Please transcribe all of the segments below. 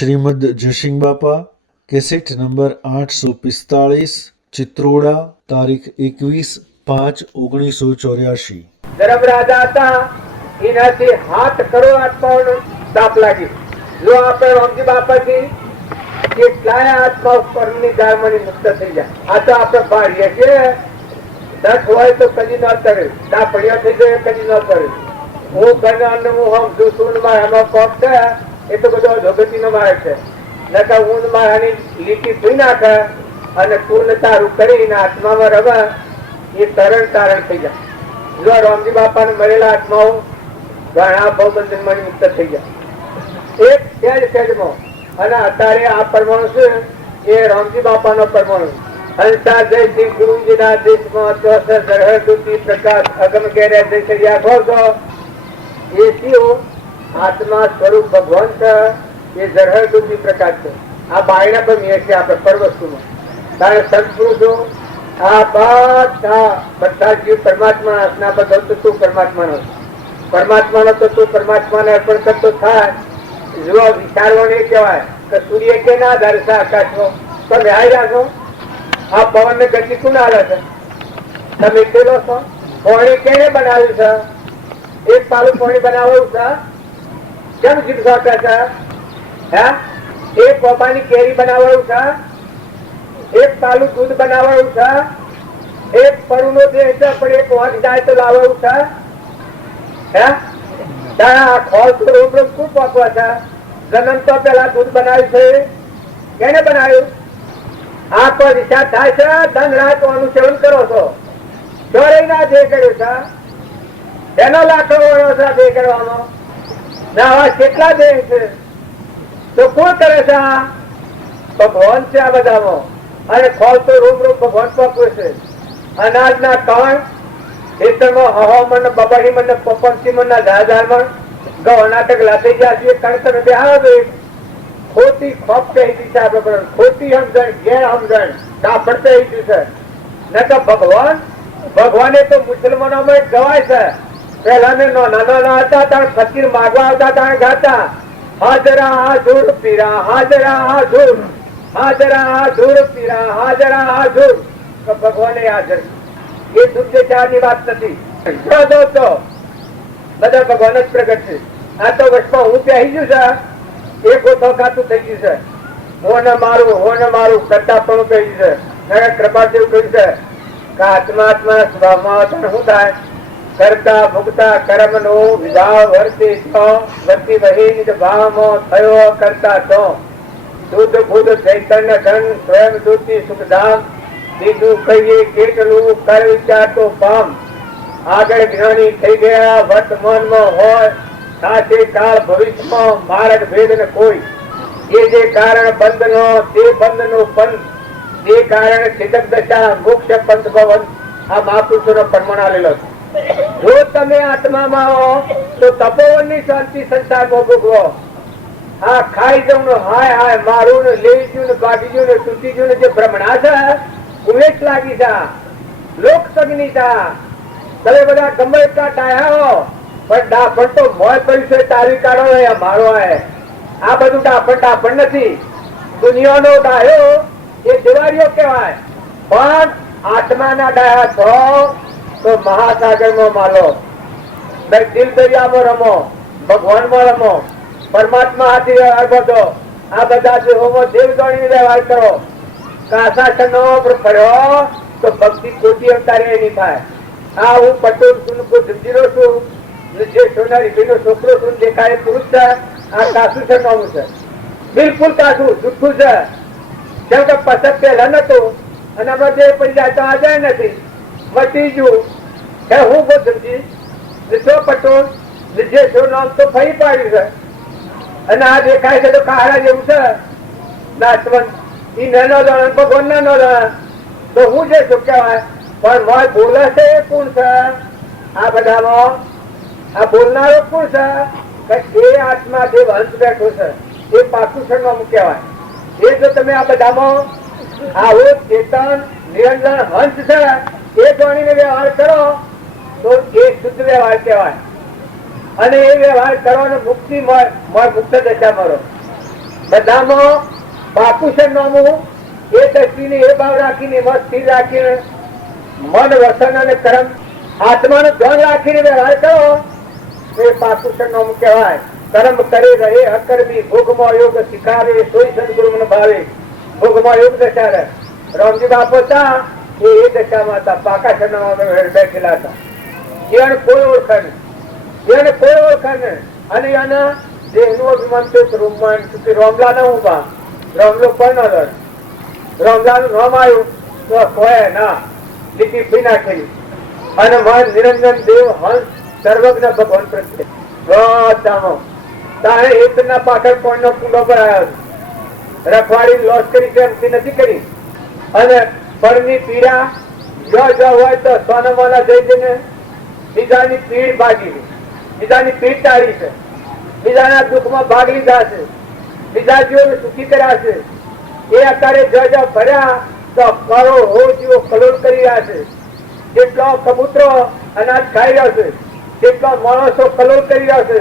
શ્રીમદ જયસિંહ બાપા, cassette number 845, Chitroda, તારીખ 21/5/1984। ધર્મ રાજા હતા, એનાથી 7 કરોડ આત્માઓનો તાપ લાગી। જો આપણે રોમજી બાપાથી કેટલાય આત્માઓ પરમની જાળમાંની મુક્ત થઈ જાય। આ તો આપણે ભાળીએ છીએ, દસ હોય તો કદી ન કરે, દાપડીઓ થઈ જાય કદી ન કરે। હું કન્યા હું સમજુ છું એમાં કોક છે એ તો બધો જગતી નો મારે છે, નકર ઊંડ મારાની લીટી ધોઈ નાખે અને તું તારું કરીને આત્મામાં રવે, એ તરણ તારણ થઈ જાય। જો રામજી બાપા ને મળેલા આત્માઓ ઘણા ભવબંધન માં મુક્ત થઈ ગયા એક સહેજમાં। અને અત્યારે આ પરમાણુ છે એ રામજી બાપા નો પરમાણુ। હંસા જયસિંહ ગુરુજી ના દેશમાં 64 જ્યોતિ પ્રકાશ અગમ ગેરે જયસરિયા ઘોષો એ શિવ આત્મા સ્વરૂપ ભગવાન છે, એ જરહર જ્યોતિ પ્રકાશ છે। આ બાયણા પર મેં છે આપણે પરવસ્તુમાં તારે સત્પુરુષો આ બધા જીવ પરમાત્મા ના બધા તત્વ પરમાત્માનો તત્વ પરમાત્માને અર્પણ કરતો થાય। જો વિચારવાનું એ કહેવાય કે સૂર્ય કે ના આધારે છે આકાશમાં તમે આવી રાખો, આ પવન ને ગતિ કોણ આવે છે? તમે કેલો છો? પાણી કેને બનાવ્યું છે? એક પાલું પાણી બનાવવું છે કેમ જીભ છે? હે એક પપ્પાની કેરી બનાવવું છે, એક પાલું દૂધ બનાવવું છે, એક પરુનો દેહ છે પણ એક વાંક જાય તો લાવવું છે। હે તારા ખોલ તો રોમ રોમ શું પાકવા છે? જન્મ તો પેલા દૂધ બનાવ્યું છે, કેને બનાવ્યું? આ પર વિચાર થાય છે, ધન રાત અનુસેવન કરો છો, ચોરી ના દેહ કર્યું છે, એનો લાખો વણો છે દેહ કરવાનો ના આવા કેટલા દેહ છે? તો કોણ કરે છે? ભગવાન છે આ બધામાં। અને ફળ તો રૂમ રૂમ ભગવાન પાકવે છે। અનાજના કણ ખેતરમાં હવામાન બબાડીમાં પપનસીમાં ઝાઝારમાં ગવાના ટકલા થઈ ગયા છે, કણતર બે આવે ખોટી ખોપ કહી દીધી છે આપણે, ખોટી સમજણ ગેર સમજણ કાપડ કહી દીધું છે। ન તો ભગવાને તો મુસલમાનોમાં એક ગવાય છે, પેલા ને નાના હતા ત્યારે ફકીર માગવા આવતા ત્યારે ગાતા હાજરા હાજુર પીરા હાજરા હાજુર હાજરા હાજુર પીરા હાજરા હાજુર। તો ભગવાને હાજર, એ દુર્દશાની વાત નથી। બધા ભગવાન જ પ્રગટ છે। આ તો વર્ષમાં હું પહેરી ગયું છે, એક ઓછો ખાતું થઈ ગયું છે, હું ને મારું કરતા પણ કહ્યું છે। કૃપાદેવ કહ્યું છે કે આત્મા સ્વભાવમાં શું થાય? કરતા ભોગતા કર્મ નો વિભાવ વર્તી વહી ભાવમાં થયો કરતા છો। શુદ્ધ બુદ્ધ ચૈતન્ય ધન સ્વયં જ્યોતિ સુખધામ, બીજું કહીએ કેટલું કર વિચાર તો પામ। આગળ જ્ઞાની થઈ ગયા વર્તમાનમાં હોય, સાથે કાળ ભવિષ્યમાં માર્ગ ભેદ ને કોઈ। એ જે કારણ બંધનો તે બંધનો પંથ, જે કારણ સિદ્ધ દશા મોક્ષ પંથ ભવન। આ મહાપુરુષો નો પરમાણ આલેલો છે। જો તમે આત્મામાં આવો તો તપોવનની શાંતિ સંસારમાં ભોગવો। આ ખાઈ જવું હાય હાય મારું ને લઈ ગયું ને ભાગી ગયું ને તૂટી ગયું ને જે ભ્રમણા છે ઉમેશ લાગી છે, લોકસગની છે। તમે બધા ગમે એટલા ડાયા પણ ડાફણ તો મોય કર્યું છે તારી કાઢો મારો આ બધું ડાફણ નથી। દુનિયાનો ડાયો એ દિવાળીઓ કહેવાય, પણ આત્માના ડાયા છો તો મહાસાગરમાં માલો, દિલ દરિયામાં રમો, ભગવાનમાં રમો, પરમાત્મા હાથી વ્યવહાર બધો। આ બધા દેહોમાં દેવ જાણીને વ્યવહાર કરો। કાસા ચનો ફર્યો તો ભક્તિ ખોટી અવતારે નહીં થાય। આ હું પટોલ છું, જંજીરો છું, જે સોનારી બેનો છોકરો છું, દેખાય પુરુષ છે, આ કાસું છે નવું છે, બિલકુલ કાસું જુઠ્ઠું છે। જેમ કે પસંદ પહેલા નતું અને હમણાં જે પડી જાય તો આજે નથી, મટી ગયું। હું બહુ સમજી લીધો પટોલ જે નામ તો ફરી પાડ્યું છે, અને આ દેખાય છે તો કાળા જેવું છે નાચવંત, એ નાનો જાણે ભગવાન નાનો જાણે તો હું જે શું કહેવાય? પણ મોય બોલે છે એ કોણ છે? આ બધામાં આ બોલનારો કોણ છે? એ આત્મા જે હંસ બેઠો છે એ પાકું શરણમાં કહેવાય। એ જો તમે આ બધામાં આવો ચેતન નિરંજન હંસ છે એ જાણીને વ્યવહાર કરો તો એ શુદ્ધ વ્યવહાર કહેવાય। અને એ વ્યવહાર કરવાનો મુક્તિ મુક્ત દશા મળો। બધામાં પાકુશન નામું એ દ્રષ્ટિને એ ભાવ રાખીને એમાં સ્થિર રાખીને મન વસન અને કર્મ આત્માનું ધ્યાન રાખીને વ્યવહાર કરો એ પાકુશન નામું કહેવાય. કર્મ કરે રહે અકર્મી ભોગમાં યોગ શિખારે સોઈ સદગુરુ ભાવે ભોગમાં યોગ દશા રહે. રામજી બાપુ હતા એ દશામાં હતા, પાકા શરણામાં બેઠેલા હતા. એને કોઈ ઓળખાણ એને કોઈ ઓળખાણ અને એના દેહનું અભિમાન થયું રૂમમાં રોમલા ના ઉભા રોમલો કોઈ ન લડ રોમલાનું નામ આવ્યું તો કોઈ ના લીટી પી નાખેલી અને મન નિરંજન દેવ હંસ સર્વજ્ઞ ભગવાન પ્રત્યે બધામાં તારે એકના પાછળ કોણ નો કુંડો પર આવ્યો રખવાડી લોસ કરી એમથી નથી કરી અને પરની પીડા જો હોય તો સોનામાલા જઈ જઈને બીજાની પીડ ભાગી બીજાની પીડ ટાળી છે, બીજાના દુઃખમાં ભાગ લીધા છે, બીજા જીવોને સુખી કર્યા છે. એ અત્યારે જ ભર્યા તો કરોડો જીવો કલોલ કરી રહ્યા છે. જેટલો કબૂતરો અનાજ ખાઈ રહ્યો છે, કેટલા માણસો કલોલ કરી રહ્યા છે,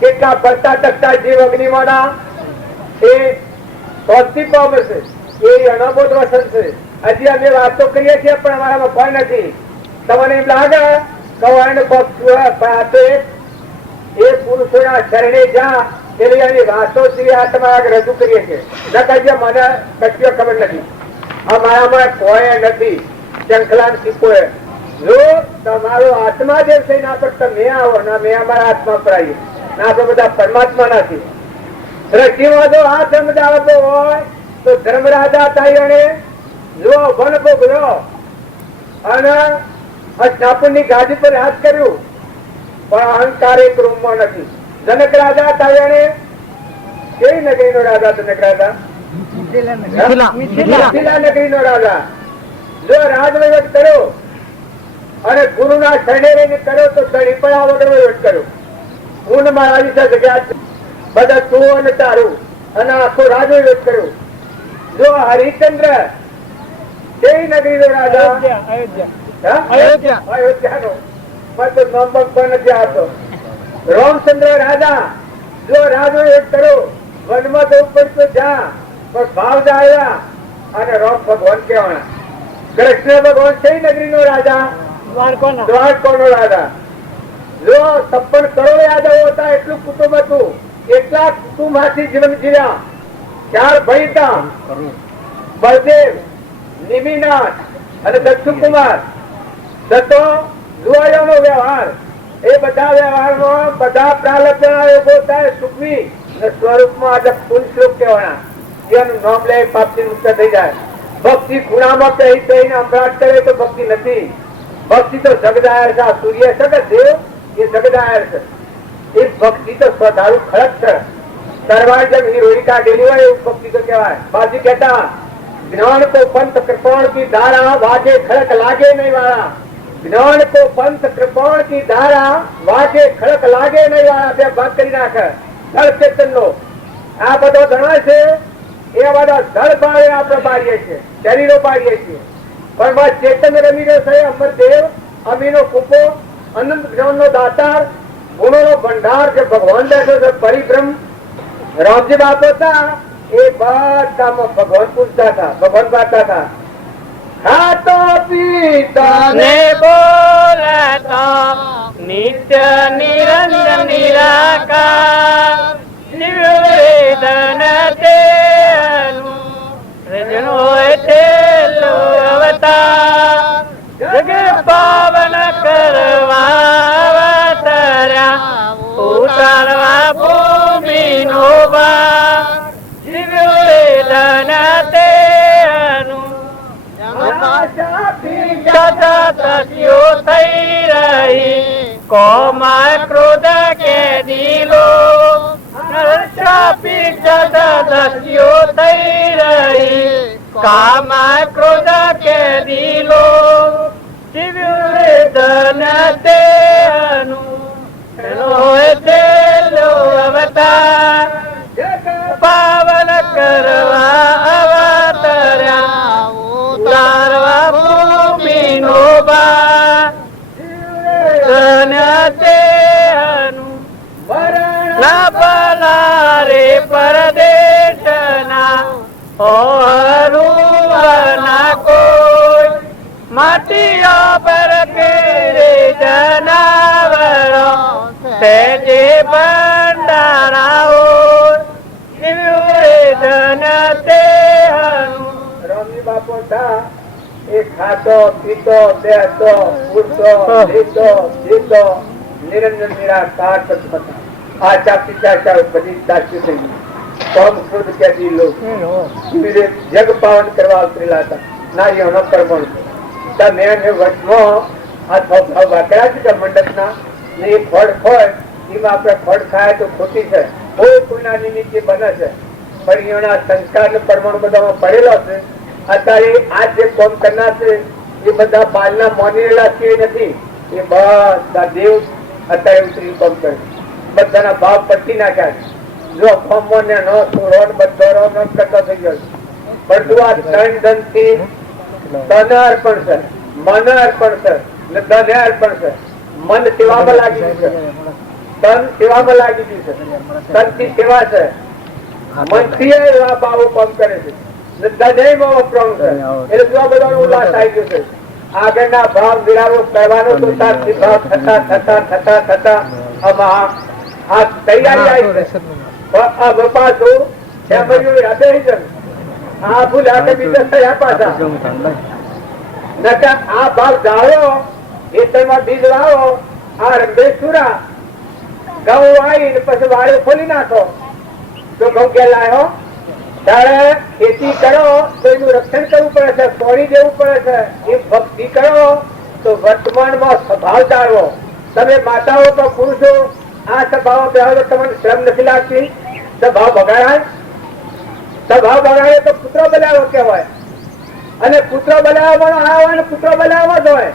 કેટલા બળતા ટકતા જીવ અગ્નિમાના એ સ્વસ્તિ પામે છે. એ અનાબોધ વસન છે. હજી અમે વાતો કરીએ છીએ પણ અમારામાં કોઈ નથી. તમને એમ લાગે એ પુરુષોના શરણે જા એની વાતો તમારા આગળ રજૂ કરીએ છીએ. મને કશી ખબર નથી, અમારામાં કોઈ નથી. શંખલાન શીખોએ જો તમારો આત્મા જે છે એના પર તમે આવો ને અમે અમારા આત્મા પર આવીએ ને આપણે બધા પરમાત્મા નથી. રસીમાં જો આ સમજાવતો હોય તો ધર્મરાજા થાય જો વન ભોગવ્યો અને સ્નાપનની ગાદી પર હાથ કર્યું પણ અહંકાર એક રૂમમાં નથી. જનક રાજા થાય કેવી નગરી નો રાજા જનક રાજા મિથિલા નગરી નો રાજા જો રાજવહીવટ કર્યો અને ગુરુના શરણે રહીને કર્યો તો ધણી પણ આ વગર વહીવટ કર્યો. હું મારા જગ્યા બધા તું અને તારું અને આખો રાજવહીવટ કર્યો. જો હરિશ્ચંદ્ર કેવી નગરી નો રાજા અયોધ્યા નો નંબર પણ નથી આવતો. રામચંદ્ર રાજા જો રાજવહીવટ કર્યો વનમાં જવું પડતું જા પણ ભાવ આવ્યા અને રામ ભગવાન કહેવાના. કૃષ્ણ ભગવાન કઈ નગરી નો રાજા દ્વારકા નો રાજા. જો 56 કરોડ યાદવો હતા એટલું કુટુંબ હતું, એટલા કુટુંબ માંથી જીવન જીવ્યા. 4 ભાઈ હતા બળદેવ નિમિનાથ અને દક્ષુ કુમાર. દત્તો જુવાયોનો વ્યવહાર એ બધા વ્યવહારમાં બધા પ્રાલબ્ધના યોગો થાય સુખવી સ્વરૂપમાં આજે પુનશ્લોક કહેવાના. એનું નામ લે પાપથી મુક્ત થઈ જાય. ભક્તિ ખૂણામાં કહી કહીને અમરાટ કરે તો ભક્તિ નથી. ભક્તિ તો જગદાયર છે. આ સૂર્ય છે કે દેવ એ જગદાયર છે. એ ભક્તિ તો સ્વધારુ ખડક છે. તરવાર જેમ હીરોઈ કાઢેલી હોય એવું ભક્તિ તો કહેવાય. બાજી કહેતા જ્ઞાન को पंथ कृपाण की धारा वाजे खड़क लागे नहीं वाला. જ્ઞાન को पंथ कृपाण की धारा वाजे खड़क लागे नहीं वाला. બે ભાગ કરી નાખે ધળ ચેતન નો. આ બધો ગણાય છે એ બધા ધળ ભાવે આપણે પાડીએ છીએ, શરીરો પાડીએ છીએ. પણ ચેતન રમીનો છે અમરદેવ અમીનો કુપો અનંત જ્ઞાન નો દાતાર ગુણો નો ભંડાર જે ભગવાન બેઠો છે પરિબ્રહ્મ. રામજી બાપુ હતા એ બધામાં ભગવાન પૂછતા હતા, ભગવાન ગાતા હતા. ખાતો પીતા ને બોલતા નિત્ય નિરંજન નિરાકાર નિવેદન તેનું હોય તેલો અવતાર જગ પાવન કરવા અવતર્યા ઉતારવા ભૂમિનો ભાર નિવેદન તેનું સતતસ્યો થઈ રહી કોમા ક્રોધ કે દિલો નરચાપી સતતસ્યો થઈ રહી કામા ક્રોધ કે દિલો નિવેદન તેનું હોય તેલો અવતાર પાવન કરવા અવતર્યા ઉતારવા ભૂમિનો ભાર તેનું ના ભલા રે પરદેશ હરુવના કોઈ માટીઓ પર કેરે જનાવરો તેજે ભંડારાઓ ધન તે રમી બાપો થા એ ખાતો પીતો બેસતો ઉઠતો જીતો જીતો નિરંજન નિરાકાર સત્પતા આચા પિતા બધી સાચી થઈ ગઈ કોમ શુદ્ધ કે દિલો મેરે જગ પાવન કરવા ઉતરેલા હતા નારીઓનો પરમણ તમે ને વચમાં આ ભાવ વાકરા છે મંડપના ને એ ફળ હોય એમાં આપણે ફળ ખાય તો ખોટી છે કોઈ કોઈના નિમિત્તે બને છે પણ એના સંસ્કાર ને પરમાણુ બધામાં પડેલો છે અત્યારે આ જે કોમ કરનાર છે એ બધા બાલના મોનેલા છે નથી એ બધા દેવ અત્યારે ઉતરી કોમ કરે બધાના ભાવ પટી નાખ્યા છે જો ફોર્મમાં ને નો રોડ બધો રોડ કરતો થઈ ગયો પરંતુ આ ત્રણ ધન થી તન અર્પણ છે મન અર્પણ છે ને ધન અર્પણ છે મન સેવામાં લાગી ગયું છે તન સેવામાં લાગી ગયું છે તન થી સેવા છે મન થી એવા ભાવો કામ કરે છે ને ધન વપરાણ છે એટલે જો બધાનો ઉલ્લાસ આવી ગયો છે આગળના ભાવ વિરાવો કરવાનો તો સાચી ભાવ થતા થતા થતા થતા આમાં આ તૈયારી આવી છે આ બપાસો આ ભર્યું હૃદય જન આ ભૂલા કે બીજા થયા પાછા નકા આ ભાવ જાળો ખેતરમાં બીજ વાવો આ રંગેશ્વરા ઘઉં વાવી પછી વાળો ખોલી નાખો તો ઘઉં કે લાયો ત્યારે ખેતી કરો તો એનું રક્ષણ કરવું પડે છે તોડી દેવું પડે છે એ ભક્તિ કરો તો વર્તમાનમાં સ્વભાવ જાળવો તમે માતાઓ તો પુરુષો આ સ્વભાવ બેહો તમને શ્રમ નથી લાગતી સ્વભાવ બગાડાય સ્વભાવ બગાડે તો પુત્ર બનાવો કહેવાય અને પુત્ર બનાવવાનો આ હોય ને પુત્ર બનાવવા જ હોય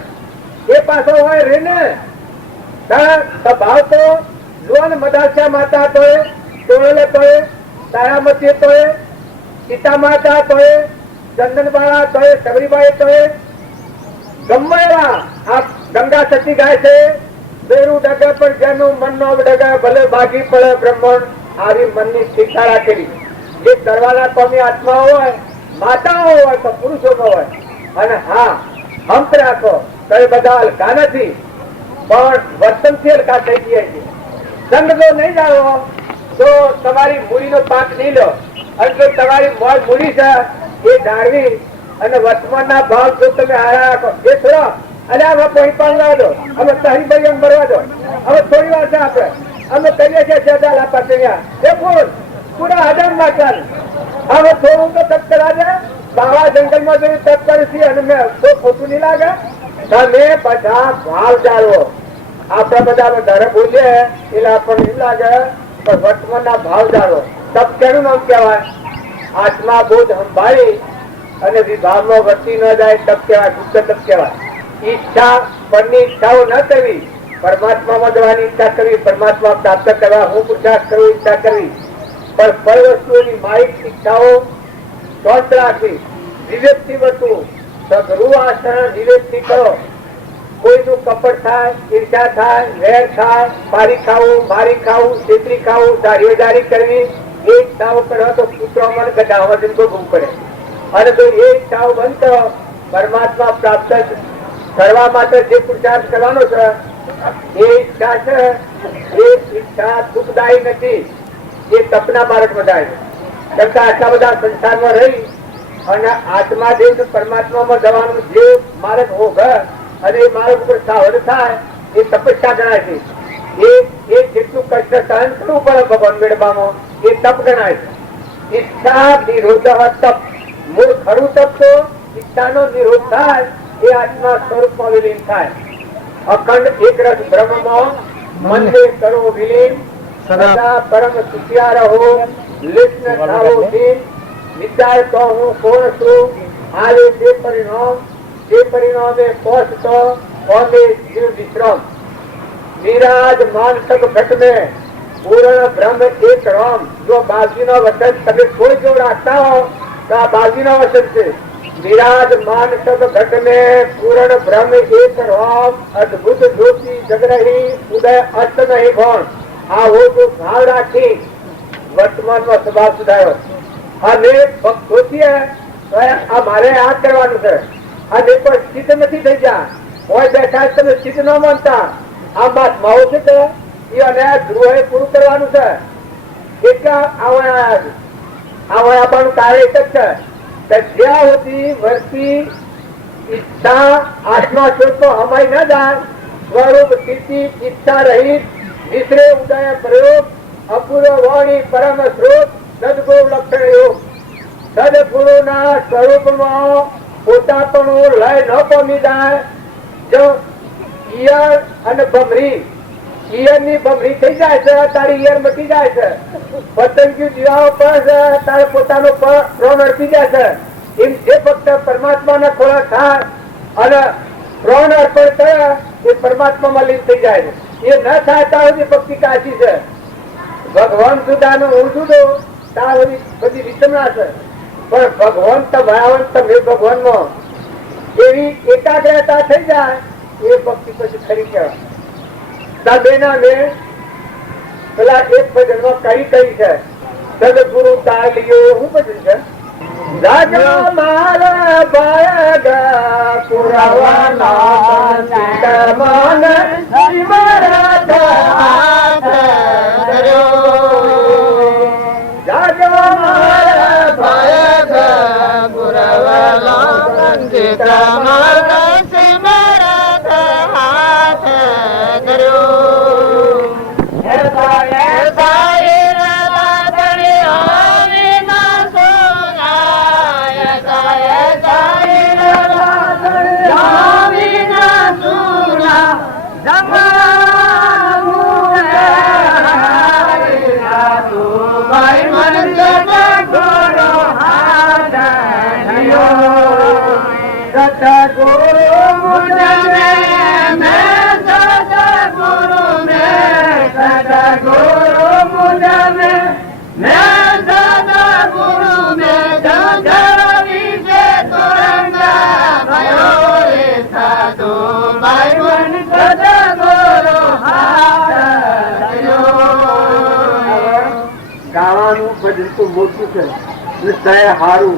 એ પાછો હોય રેને સ્વભાવ તો જુઓ ને મદાસ્યા માતા તોય તોડલે તોય તારામતી તોય સીતા માતા તોય ચંદનબાળા તોય સબરીબાઈ તોય ગમે એવા આ ગંગા સતી ગાય છે બેરું ડગે પર જેનું મનનો ડગે ભલે ભાગી પડે બ્રહ્મણ આવી મનની શિક્ષા રાખેલી જે કરવાના કોમી આત્માઓ હોય માતાઓ હોય તો પુરુષોમાં હોય અને હા હંપ રાખો તો એ બધા હલકા નથી પણ વર્તનથી હલકા થઈ ગયા છે સંગ જો નહીં જાણો તો તમારી મૂડીનો પાક નહીં લો અને જો તમારી મોજ મૂડી છે એ જાળવી અને વર્તમાનના ભાવ જો તમે હારા રાખો એ થોડો અને આમાં પહોંચી પાડવા દો અમે તારી ભાઈ એમ ભરવા દો હવે થોડી વાર છે આપણે અમે કહીએ છીએ સેદાલ આપા ત્યાં એ બોલ પૂરા હજાર માં ચાલ હવે થોડું તો તપ કરા દે બાવા જંગલમાં જોયું તપ કરીશી અને મેં તો ખોટું નહીં લાગે તમે બધા ભાવ જાળવો આપણા બધા વધારે બોલીએ એટલે આપણને નહીં લાગે પણ વર્તમાનના ભાવ જાળવો તપ કેનું નામ કહેવાય આત્મા બોધ સંભાળી અને વિભાવમાં વર્તી ન જાય તપ કહેવાય ગુપ્ત તપ કહેવાય ઈચ્છા પરની ઈચ્છાઓ ન કરવી પરમાત્મામાં જવાની ઈચ્છા કરવી પરમાત્મા પ્રાપ્ત કરવા હું પુરુષાર્થ કરવું ઈચ્છા કરવી પણ પર વસ્તુઓની માહિક ઈચ્છાઓ સ્વસ્થ રાખવી વિવેકથી વર્તવું સગરું આચરણ વિવેકથી કરો કોઈનું કપટ થાય ઈર્ષા થાય વેર થાય મારી ખાવું છેતરી ખાવું દારીદારી કરવી એ ઈચ્છાઓ કરો તો પુત્રો મન ગઢાવા જન ભોગવવું પડે અને જો એ ઈચ્છાઓ બંધ કરો પરમાત્મા પ્રાપ્ત કરવા માટે જે પુરુષાર્થ કરવાનો છે એ ઈચ્છા છે એ ઈચ્છા દુઃખદાયી નથી એ તપના માર્ગમાં જાય કેમ કે આટલા બધા સંસારમાં રહી અને આત્મા દેવ પરમાત્મામાં જવાનું જે માર્ગ હોગર અને એ માર્ગ ઉપર સાવધ થાય એ તપસ્યા ગણાય છે એ જેટલું કષ્ટ સહન કરવું પડે ભગવાન મેળવામાં એ તપ ગણાય છે ઈચ્છા નિરોધ તપ મૂળ ખરું તપ તો ઈચ્છાનો નિરોધ થાય એ આત્મા સ્વરૂપમાં વિલીન થાય અખંડ એક રસ બ્રહ્મમાં મનને કરો વિલીન સદા પરમ સુખિયા રહો લીન થાઓ દીન વિચાર તો હું કોણ છું હાલે જે પરિણામે પહોંચતો ઓને જીવ વિશ્રામ વિરાજ માનસક ઘટ में पूर्ण ब्रह्म एक राम जो बाजी નો વચન તમે કોઈ જો રાખતા હો તો આ બાજી નો વચન છે विराज मानसक घट में पूर्ण ब्रह्म एक राम अद्भुत ज्योति जग रही उदय अस्त नहीं भण આ હો જો ભાવ રાખી વર્તમાનમાં સ્વભાવ સુધારો અને સોચીએ આ મારે આ કરવાનું છે અને પણ સિદ્ધ નથી થઈ ગયા હોય બેઠા તમે સિદ્ધ ન માનતા આ વાત માવો છે કે એ અને ધ્રુવે પૂરું કરવાનું છે એટલા આવવાનું કાર્ય એક જ છે કે જ્યાં સુધી વર્તી ઈચ્છા આત્મા સ્વરૂપ હમાઈ ન જાય સ્વરૂપ કીર્તિ ઈચ્છા રહિત વિશ્રે ઉદય પ્રયોગ અપૂર્વ વાણી પરમ સ્રોત સદગુરુ લક્ષણ યોગ સદગુરુના સ્વરૂપમાં પોતાપણું લય ન પામી જાય જો ઈયર અને ભમરી ઈયર ની ભમરી થઈ જાય છે તારી ઈયર મટી જાય છે પતંગિયું જીવાઓ પર તારે પોતાનો પ્રાણ અર્પી જાય છે એમ જે ફક્ત પરમાત્માના ખોરાક થાય અને પ્રાણ અર્પણ કરે એ પરમાત્મામાં લીન થઈ જાય છે એ ન થાય ત્યાં સુધી ભક્તિ કાચી છે ભગવાન જુદા ને હું જુદો ત્યાં સુધી બધી વિચમણા છે પણ ભગવાન ભયાવન તમે ભગવાનમાં એવી એકાગ્રતા થઈ જાય એ ભક્તિ પછી ખરી કહેવાય બેના મેં પેલા એક ભજનમાં કરી છે સદગુરુ તાલિયો શું ભજન છે રાજા મારા ભાયગા પુરાવાના મન મારા રાજા મારા ભાયગા પુરાવાના ગાવાનું ભજન તો મોટું છે દયા હારું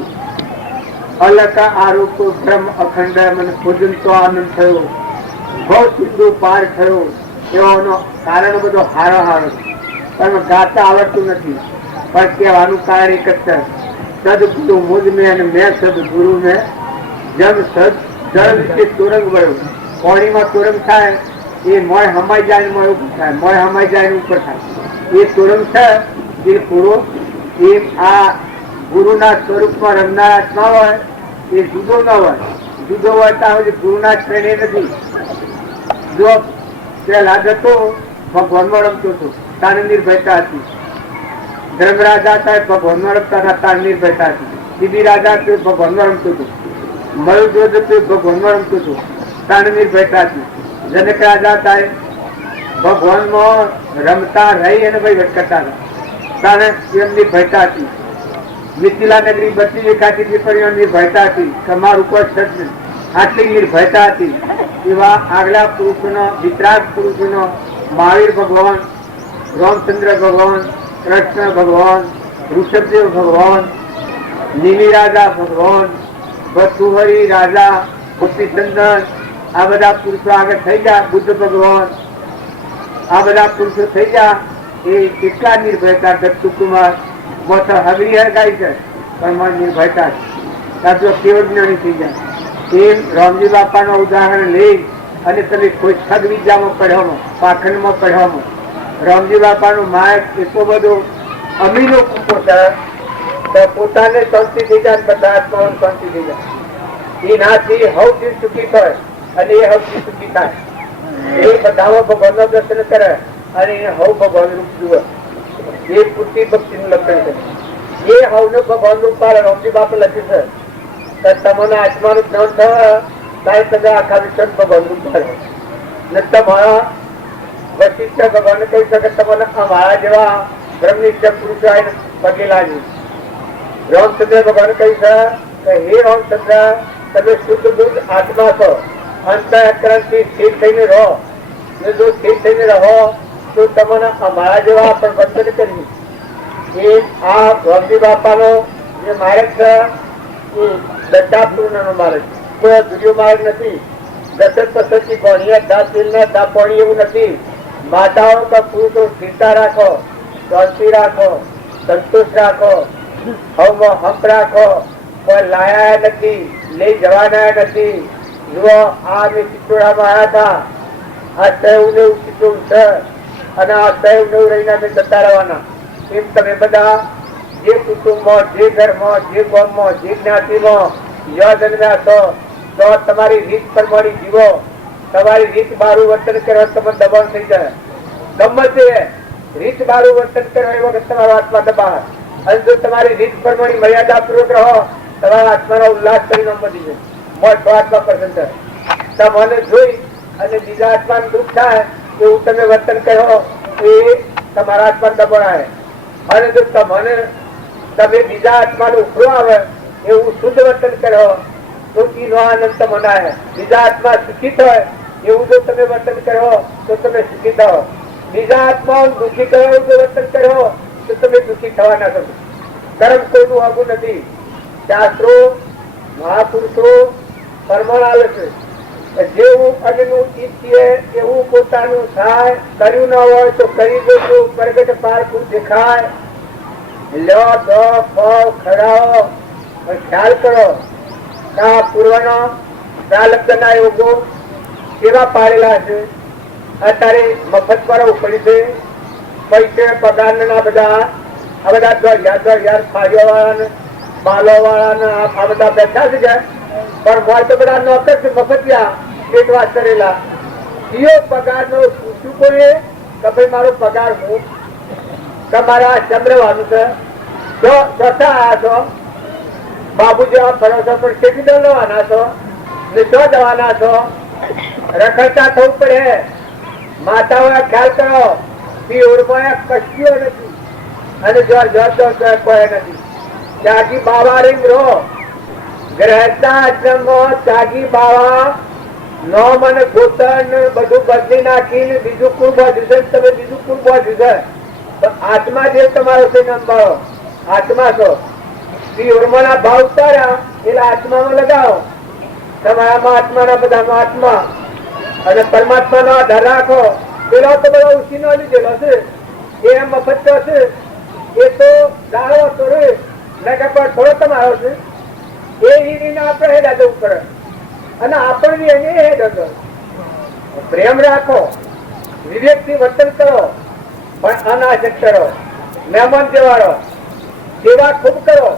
અલક આરોપ બ્રહ્મ અખંડ મને ભોજન તો આનંદ થયો બહુ સિંધુ પાર થયો એવાનો કારણ બધો હારો હારો પણ ગાતા આવડતું નથી પણ કહેવાનું કારણ એક જ છે સદગુરુ મુજ મેં અને મેં સદગુરુ મેં જેમ સદ જળ રીતે તોરંગ વળ્યો પાણીમાં તોરંગ થાય એ મોય હમાઈ જાય મોય ઉપર થાય મોય હમાઈ જાય ઉપર થાય એ તોરંગ છે એ પૂરો એમ આ ગુરુના સ્વરૂપમાં રમનાર આત્મા હોય એ જુદો ન હોય જુદો હોય ત્યાં ગુરુના શ્રેણી નથી જો પેલા જતો ભગવાનમાં રમતો હતો તારે નિર્ભયતા હતી ધર્મ રાજા હતા ભગવાનમાં રમતા હતા તાર નિર્ભયતા હતી સીધી રાજા હતું ભગવાનમાં રમતો હતો મયુર જોધ હતું ભગવાનમાં રમતો હતો તાર નિર્ભયતા હતી જનક રાજા હતા ભગવાનમાં રમતા રહી અને વહીવટ કરતા હતા તારે એમની ભયતા હતી મિથિલા નગરી બધી દેખાતી હતી પણ એમની ભયતા હતી કમાર ઉપર આટલી નિર્ભયતા હતી એવા આગલા પુરુષોનો વિતરાગ પુરુષોનો મહાવીર ભગવાન રામચંદ્ર ભગવાન કૃષ્ણ ભગવાન ઋષભદેવ ભગવાન નીલી રાજા ભગવાન ભતુહરી રાજા ગોપીચંદન આ બધા પુરુષો આગળ થઈ ગયા બુદ્ધ ભગવાન આ બધા પુરુષો થઈ ગયા એ કેટલા નિર્ભયતા દત્તુકુમાર મોટા હગરી હરગાઈ છે પણ મને નિર્ભયતા છે કેવળ જ્ઞાની થઈ જાય એમ રામજી બાપાનો ઉદાહરણ લઈ અને તમે કોઈ ઠગ વિદ્યામાં પઢવામાં પાખંડમાં પઢવામાં રામજી બાપાનો માર્ગ એટલો બધો અમીરો તો પોતાને શાંતિ થઈ જાય બધા આત્માઓને શાંતિ થઈ જાય એનાથી હવથી સુખી થાય અને એ હવથી સુખી થાય એ બધામાં ભગવાનનો દર્શન કરે અને હવ ભગવાન રૂપ જુએ એ પૂરતી ભક્તિનું લક્ષણ છે એ હવનું ભગવાન રૂપ રામજી બાપા લખ્યું છે તમને આત્માનું જ્ઞાન થાય ત્યારે તમે આખા વિશ્વ ભગવાન રૂપ થાય ને તમારા વશિષ્ઠ ભગવાન કહી શકે તમને અમારા જેવા બ્રહ્મનિષ્ઠ પુરુષો પગે લાગ્યું રામચંદ્ર ભગવાન કહી છે કે હે રામચંદ્ર તમે શુદ્ધ બુદ્ધ આત્મા છો અંતઃકરણથી સ્થિર થઈને રહો ને જો સ્થિર થઈને રહો તો તમને અમારા જેવા પણ વર્તન કર્યું એ આ રામજી બાપાનો જે માર્ગ છે એ દત્તાપૂર્ણનો માર્ગ છે. કોઈ દુર્યો માર્ગ નથી. દશરથ પદ્ધતિ કોણીએ દા તેલ ને દા પાણી એવું નથી. માતાઓ કે પુરુષો સ્થિરતા રાખો, શાંતિ રાખો, સંતોષ રાખો, હવમાં હંપ રાખો. કોઈ લાયા નથી, લઈ જવાના નથી. જુઓ આ અમે ચિત્તોડામાં આવ્યા હતા. આ 90 ચિત્તોડ છે અને આ 90 રહીને અમે જતા રહેવાના. એમ તમે બધા જે કુટુંબમાં, જે ઘરમાં, જે ગામમાં, જે જ્ઞાતિમાં જન્મ્યા છો તો તમારી રીત પ્રમાણે જીવો. તમારી રીત બારું વર્તન કરવા તમે દબાણ થઈ જાય. ગમે તે રીત બારું વર્તન કરવા એ વખત તમારો આત્મા દબાણ. અને જો તમારી રીત પ્રમાણે મર્યાદા પૂર્વક રહો, તમારા આત્માનો ઉલ્લાસ પરિણામ વધી જાય. મોટો આત્મા પ્રસન્ન થાય. તમને જોઈ અને બીજા આત્માનું દુઃખ થાય એવું તમે વર્તન કરો એ તમારા આત્મા દબાણાય. અને જો તમે બીજા આત્માનું ઉભરો આવે એવું શુદ્ધ વર્તન કરો તો એનો આનંદ મનાય. બીજા આત્મા સુખી થાય એવું જો તમે વર્તન કરો તો તમે સુખી થાઓ. બીજા આત્મા દુઃખી કરો એવું જો વર્તન કરો તો તમે દુઃખી થવાના છો. કર્મ કોઈનું આગું નથી. શાસ્ત્રો મહાપુરુષો પરમાણ આવે છે. જેવું અન્નનું ઈચ્છીએ એવું પોતાનું થાય. કર્યું ન હોય તો કરી દેજો. પ્રગટ પારખું દેખાય. લો દો ફળ ખડાવો. ખ્યાલ કરો આ પૂર્વનો પ્રાલબ્ધના યોગો કેવા પાડેલા છે. અત્યારે મફત પર ઉપડી છે. પૈસે પગાર ના બધા આ બધા દોઢિયાર ફાળીઓ વાળા બાલો વાળા આ બધા બેઠા છે. પણ મોય તો બધા નોકર છે, મફતિયા પેટ વાત કરેલા. કયો પગાર નો પૂછ્યું કોઈ કે ભાઈ મારો પગાર હું તમારા ચંદ્રવાનું છે તો ચોથા આવ્યા છો. બાબુ જેવા ફરો છો પણ કેટલી દોડવાના છો ને શું જવાના છો? રખડતા થવું પડે. માતાઓએ ખ્યાલ કરો પીઓરમાં કશીઓ નથી અને જો કોઈ નથી. ત્યાગી બાવા રીંગ રહો. ગ્રહસ્થા આશ્રમમાં ત્યાગી બાવા નોમ અને ગોતન બધું બદલી નાખીને બીજું કુળ બાજુ છે. તમે બીજું કુળ બાજુ છે તો આત્મા જે તમારો છે નંબાળો. આત્મા છો પીઓરના ભાવ ઉતાર્યા એટલે આત્મામાં લગાવો. તમારામાં આત્માના બધામાં આત્મા અને પરમાત્મા નો આધાર રાખો. પેલો તો બધો ઉછીનો લીધેલો છે એ મફત છે. એ તો દાવો તો રે નકા પણ થોડો તમારો છે. એ હીરીને આપણે હેડા જવું પડે અને આપણને એને હેડો. પ્રેમ રાખો, વિવેક થી વર્તન કરો પણ અનાશક કરો. મહેમાન જેવાળો સેવા ખૂબ કરો.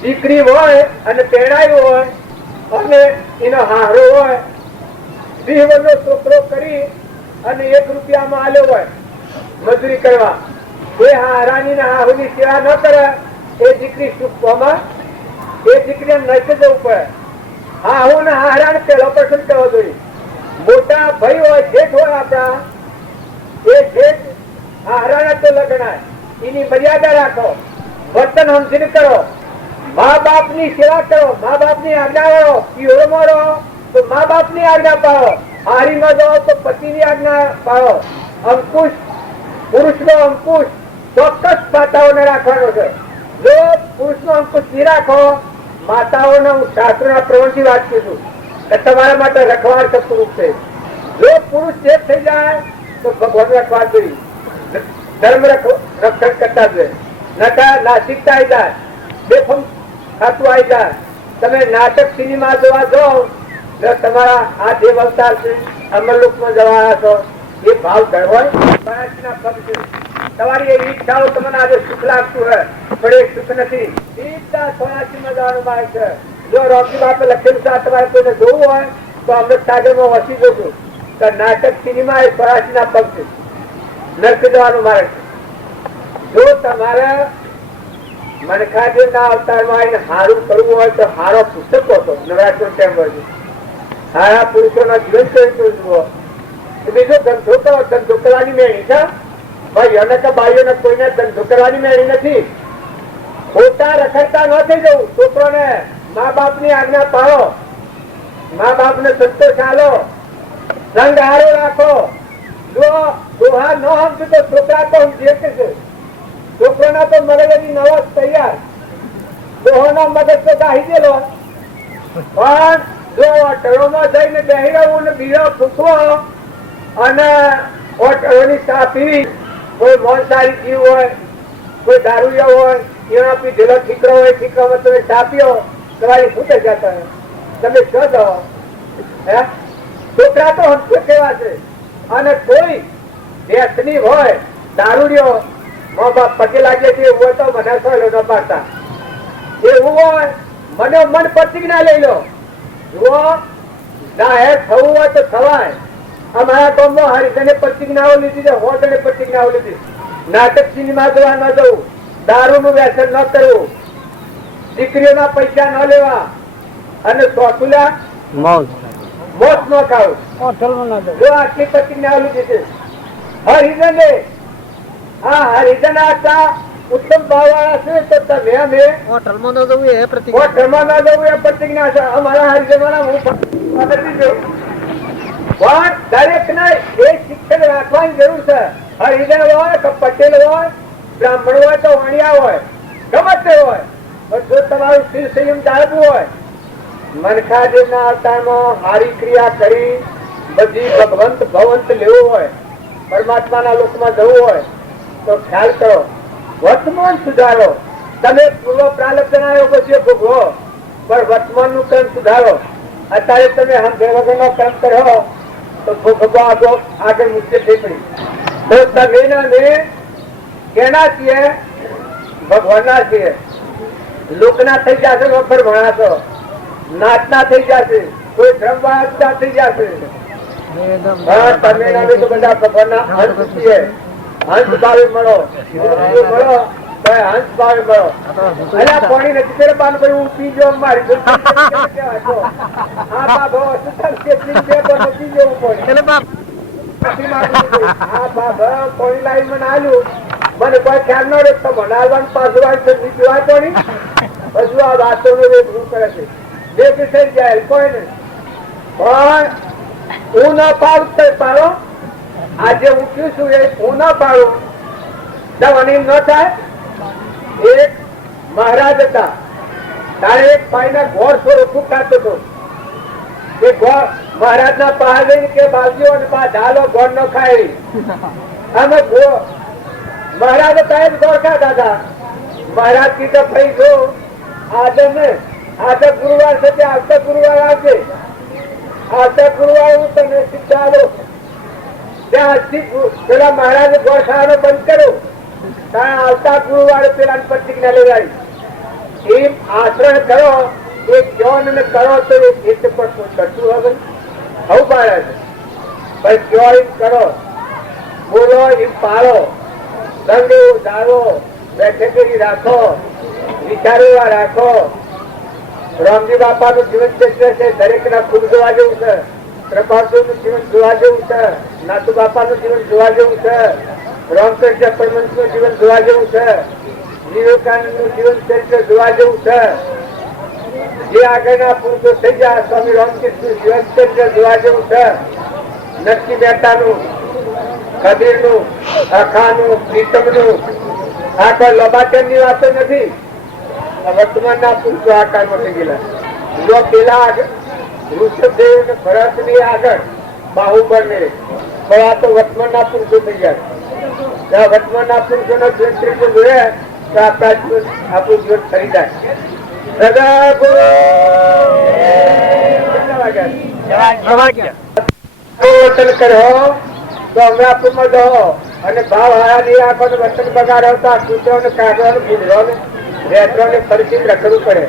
દીકરી હોય અને પહેણાયું હોય અને એનો હારો હોય 20 વર્ષનો છોકરો કરી અને 1 રૂપિયામાં આલ્યો હોય મજૂરી કરવા, એ હારાની હાહુની સેવા ન કરે એ દીકરી સુખમાં એ દીકરીને નષ્ટ જવું પડે. હાહુ ને હારાને પેલો પસંદ કરવો જોઈએ. મોટા ભાઈ હોય, જેઠ હોય આપણા, એ જેઠ હારાના તો લગ્નાય. એની મર્યાદા રાખો, વર્તન સમજીને કરો. મા બાપ ની સેવા કરો, મા બાપ ની આજ્ઞા કરો. પીઓળમાં રહો તો મા બાપ ની આજ્ઞા પાડો. હારી ન જાઓ તો પતિ ની આજ્ઞા પાડો. અંકુશ પુરુષ નો અંકુશ ચોક્કસ માતાઓને રાખવાનો છે. જો પુરુષ નો અંકુશ નહીં રાખો, માતાઓને હું શાસ્ત્ર ના પ્રવણથી વાત કરું કે તમારા માટે રખવાડ છે પુરુષ છે. જો પુરુષ ચેક થઈ જાય તો ભગવાન રખવાડ જોઈએ. ધર્મ રક્ષણ કરતા જ નકા નાસિકતા આવી જાય, બેફમ ખાતું આવી જાય. તમે નાટક સિનેમા જોવા જાઓ તમારા આ દેવ અવતાર છે, અમરલોક માં જવાના છો, એ ભાવ ધરવાય પગ છે. તમારી એવી ઈચ્છાઓ તમને આજે સુખ લાગતું હોય પણ એ સુખ નથી. સીધા 84 માં જવાનું માર્ગ છે. જો રોકી બાપે લખેલું છે તમારે કોઈને જોવું હોય તો અમૃત સાગર માં વસી જજો. તો નાટક સિનેમા એ 84 ના પગ છે, નર્ક જવાનું માર્ગ છે. જો તમારે મનખાદેવ ના અવતારમાં આવીને હારું કરવું હોય તો હારો પુસ્તકો હતો નવરાત્ર કેમ હોય. હારા પુરુષો ના જીવન ચરિત્ર જુઓ. બીજો ધંધો કરો, ધંધો કરવાની મેળી છે ભાઈ. અને કે ભાઈઓને કોઈને ધંધો કરવાની મેળી નથી. ખોટા રખડતા ન થઈ જવું. છોકરોને મા બાપ ની આજ્ઞા પાડો, મા બાપ ને સંતોષ આલો, સંગ હારો રાખો. જો દોહા ન સમજુ તો છોકરા તો સમજે કે છે. છોકરાના તો મગજની નવા તૈયાર. જો ડોહોનો મગજ તો ગાહી ગયેલો, પણ જો હોટલોમાં જઈને બેહી રહું ને બીજો ફૂંકવો અને હોટલોની ચા પીવી, કોઈ મોંસારી જીવ હોય, કોઈ દારૂડિયો હોય, એનો પીધેલો ઠીકરો હોય, ઠીકરામાં તમે ચા પીઓ, તમારી શું થઈ જતા તમે શું દો? હે છોકરા તો હમશે કેવા છે, અને કોઈ વ્યસની હોય, દારૂડિયો, મા બાપ પગે લાગે છે એવું હોય તો મને સહેલો ન પાડતા, એવું હોય મને મન પ્રતિજ્ઞા લઈ લો, જુઓ જાહેર થવું હોય તો થવાય. અમારા ગામમાં હરિજને પ્રતિજ્ઞાઓ લીધી છે, હોજને પ્રતિજ્ઞાઓ લીધી, નાટક સિનેમા જોવા ન જવું, દારૂનું વ્યસન ન કરવું, દીકરીઓના પૈસા ન લેવા, અને સોસુલા મોત ન ખાવું. જો આટલી પ્રતિજ્ઞાઓ લીધી છે હરિજને. હા, હરિજન આટલા ઉત્તમ ભાવવાળા છે તો તમે અમે હોટલમાં ન જવું એ પ્રતિજ્ઞા છે અમારા હરિજનવાળા. હું પણ દરેક ને એ શિક્ષણ રાખવાની જરૂર છે. હરિજન હોય કે પટેલ હોય, બ્રાહ્મણ હોય તો વણિયા હોય, ગમે તે હોય, પણ જો તમારું શિવ સંયમ જાળવવું હોય, મનખાદેવના અવતારમાં હારી ક્રિયા કરી બધી ભગવંત ભવંત લેવું હોય, પરમાત્માના લોકમાં જવું હોય તો ખ્યાલ કરો, વર્તમાન સુધારો. તમે પૂર્વ પ્રારબ્ધ જણાયો પછી ભોગવો, પણ વર્તમાન નું કર્મ સુધારો. અત્યારે તમે હમઝે વગરનો કર્મ કર્યો તો ભોગવો આગળ મુશ્કેલ થઈ પડી. તો તમે કેના છીએ? ભગવાનના છીએ. લોકના થઈ જશે વગર ભણાશો, નાચના થઈ જશે, કોઈ ધર્મવાળા થઈ જશે. તમે તો બધા ભગવાનના અંશ છીએ. હંસ ભાવે મળો, મળો હંસ ભાવે મળો. અલ્યા પાણી નથી ત્યારે પાન ભાઈ હું પીજો મારી પાણી લાવી મને આલ્યું, મને કોઈ ખ્યાલ ન રહેતો મને આવવાનું પાછું પીવાય પાણી. હજુ આ વાતો નું શું કરે છે, બે થઈ જાય કોઈ નહીં. પણ હું ન પાડું પાડો, આજે હું કયું છું એ હું ના પાડું જવાની ન થાય. એક મહારાજ હતા, તારે એક ભાઈ ના ઘોર સ્વરૂપ ખાતો હતો. એ મહારાજ ના પહાડ લઈને કે બાજુ અને ઢાલો ઘોર ન ખાય. અમે મહારાજ હતા જ ઘોર ખાતા હતા. મહારાજ કીધું ભાઈ જો આજે ને આજે ગુરુવાર છે, આવતા ગુરુવાર આવશે, આવતા ગુરુવાર હું તને ચાલો પેલા મહારાજે ગોળ ખાવાનો બંધ કર્યો, ત્યાં આવતા ગુરુવારે પેલા પ્રતિજ્ઞા લેવાય. એમ આચરણ કરો, એ જ્ઞાન ને કરો તો એ કરતું હવે આવું પાડે છે. ભાઈ ક્યો એમ કરો, બોલો એમ પાડો, દંડો દાવો બેઠકેરી રાખો, વિચારો રાખો. રામજી બાપા નું જીવન ચરિત્ર છે, દરેક ના ખુદ જોવા જેવું છે. પ્રભાવદેવ નું જીવન જોવા જેવું છે, નાતુ બાપા નું જીવન જોવા જેવું છે, રામકૃષ્ણ પરમહંસ નું જીવન જોવા જેવું છે, વિવેકાનંદ નું જીવન ચરિત્ર જોવા જેવું છે. જે આગળના પુરુષો થઈ ગયા, સ્વામી રામકૃષ્ણ નું જીવન ચરિત્ર જોવા જેવું છે. નરસિંહ મહેતા નું, કબીર નું, અખા નું, પ્રીતમ નું. આ કોઈ લોબાચન ની વાતો નથી. વર્તમાન ના પુરુષો આકારમાં થઈ ગયેલા. જો પેલા ઋષભદેવ ને ભરત ની આગળ બાહુબળ ને, પણ આ તો વર્તમાન ના પુરુષો થઈ ગયા. વર્તમાન ના પુરુષો નો જીવન ચરિત્ર જોઈએ તો આપણા જીવન આપણું જીવન ફરી જાય. અમરાપુરમાં જાઓ અને ભાવ હારાની રાખો ને વચન બગાડો તો આ કૂતરોને કાઢવાનું ભૂલવાનું રેતરોને ફરીથી રખડવું પડે.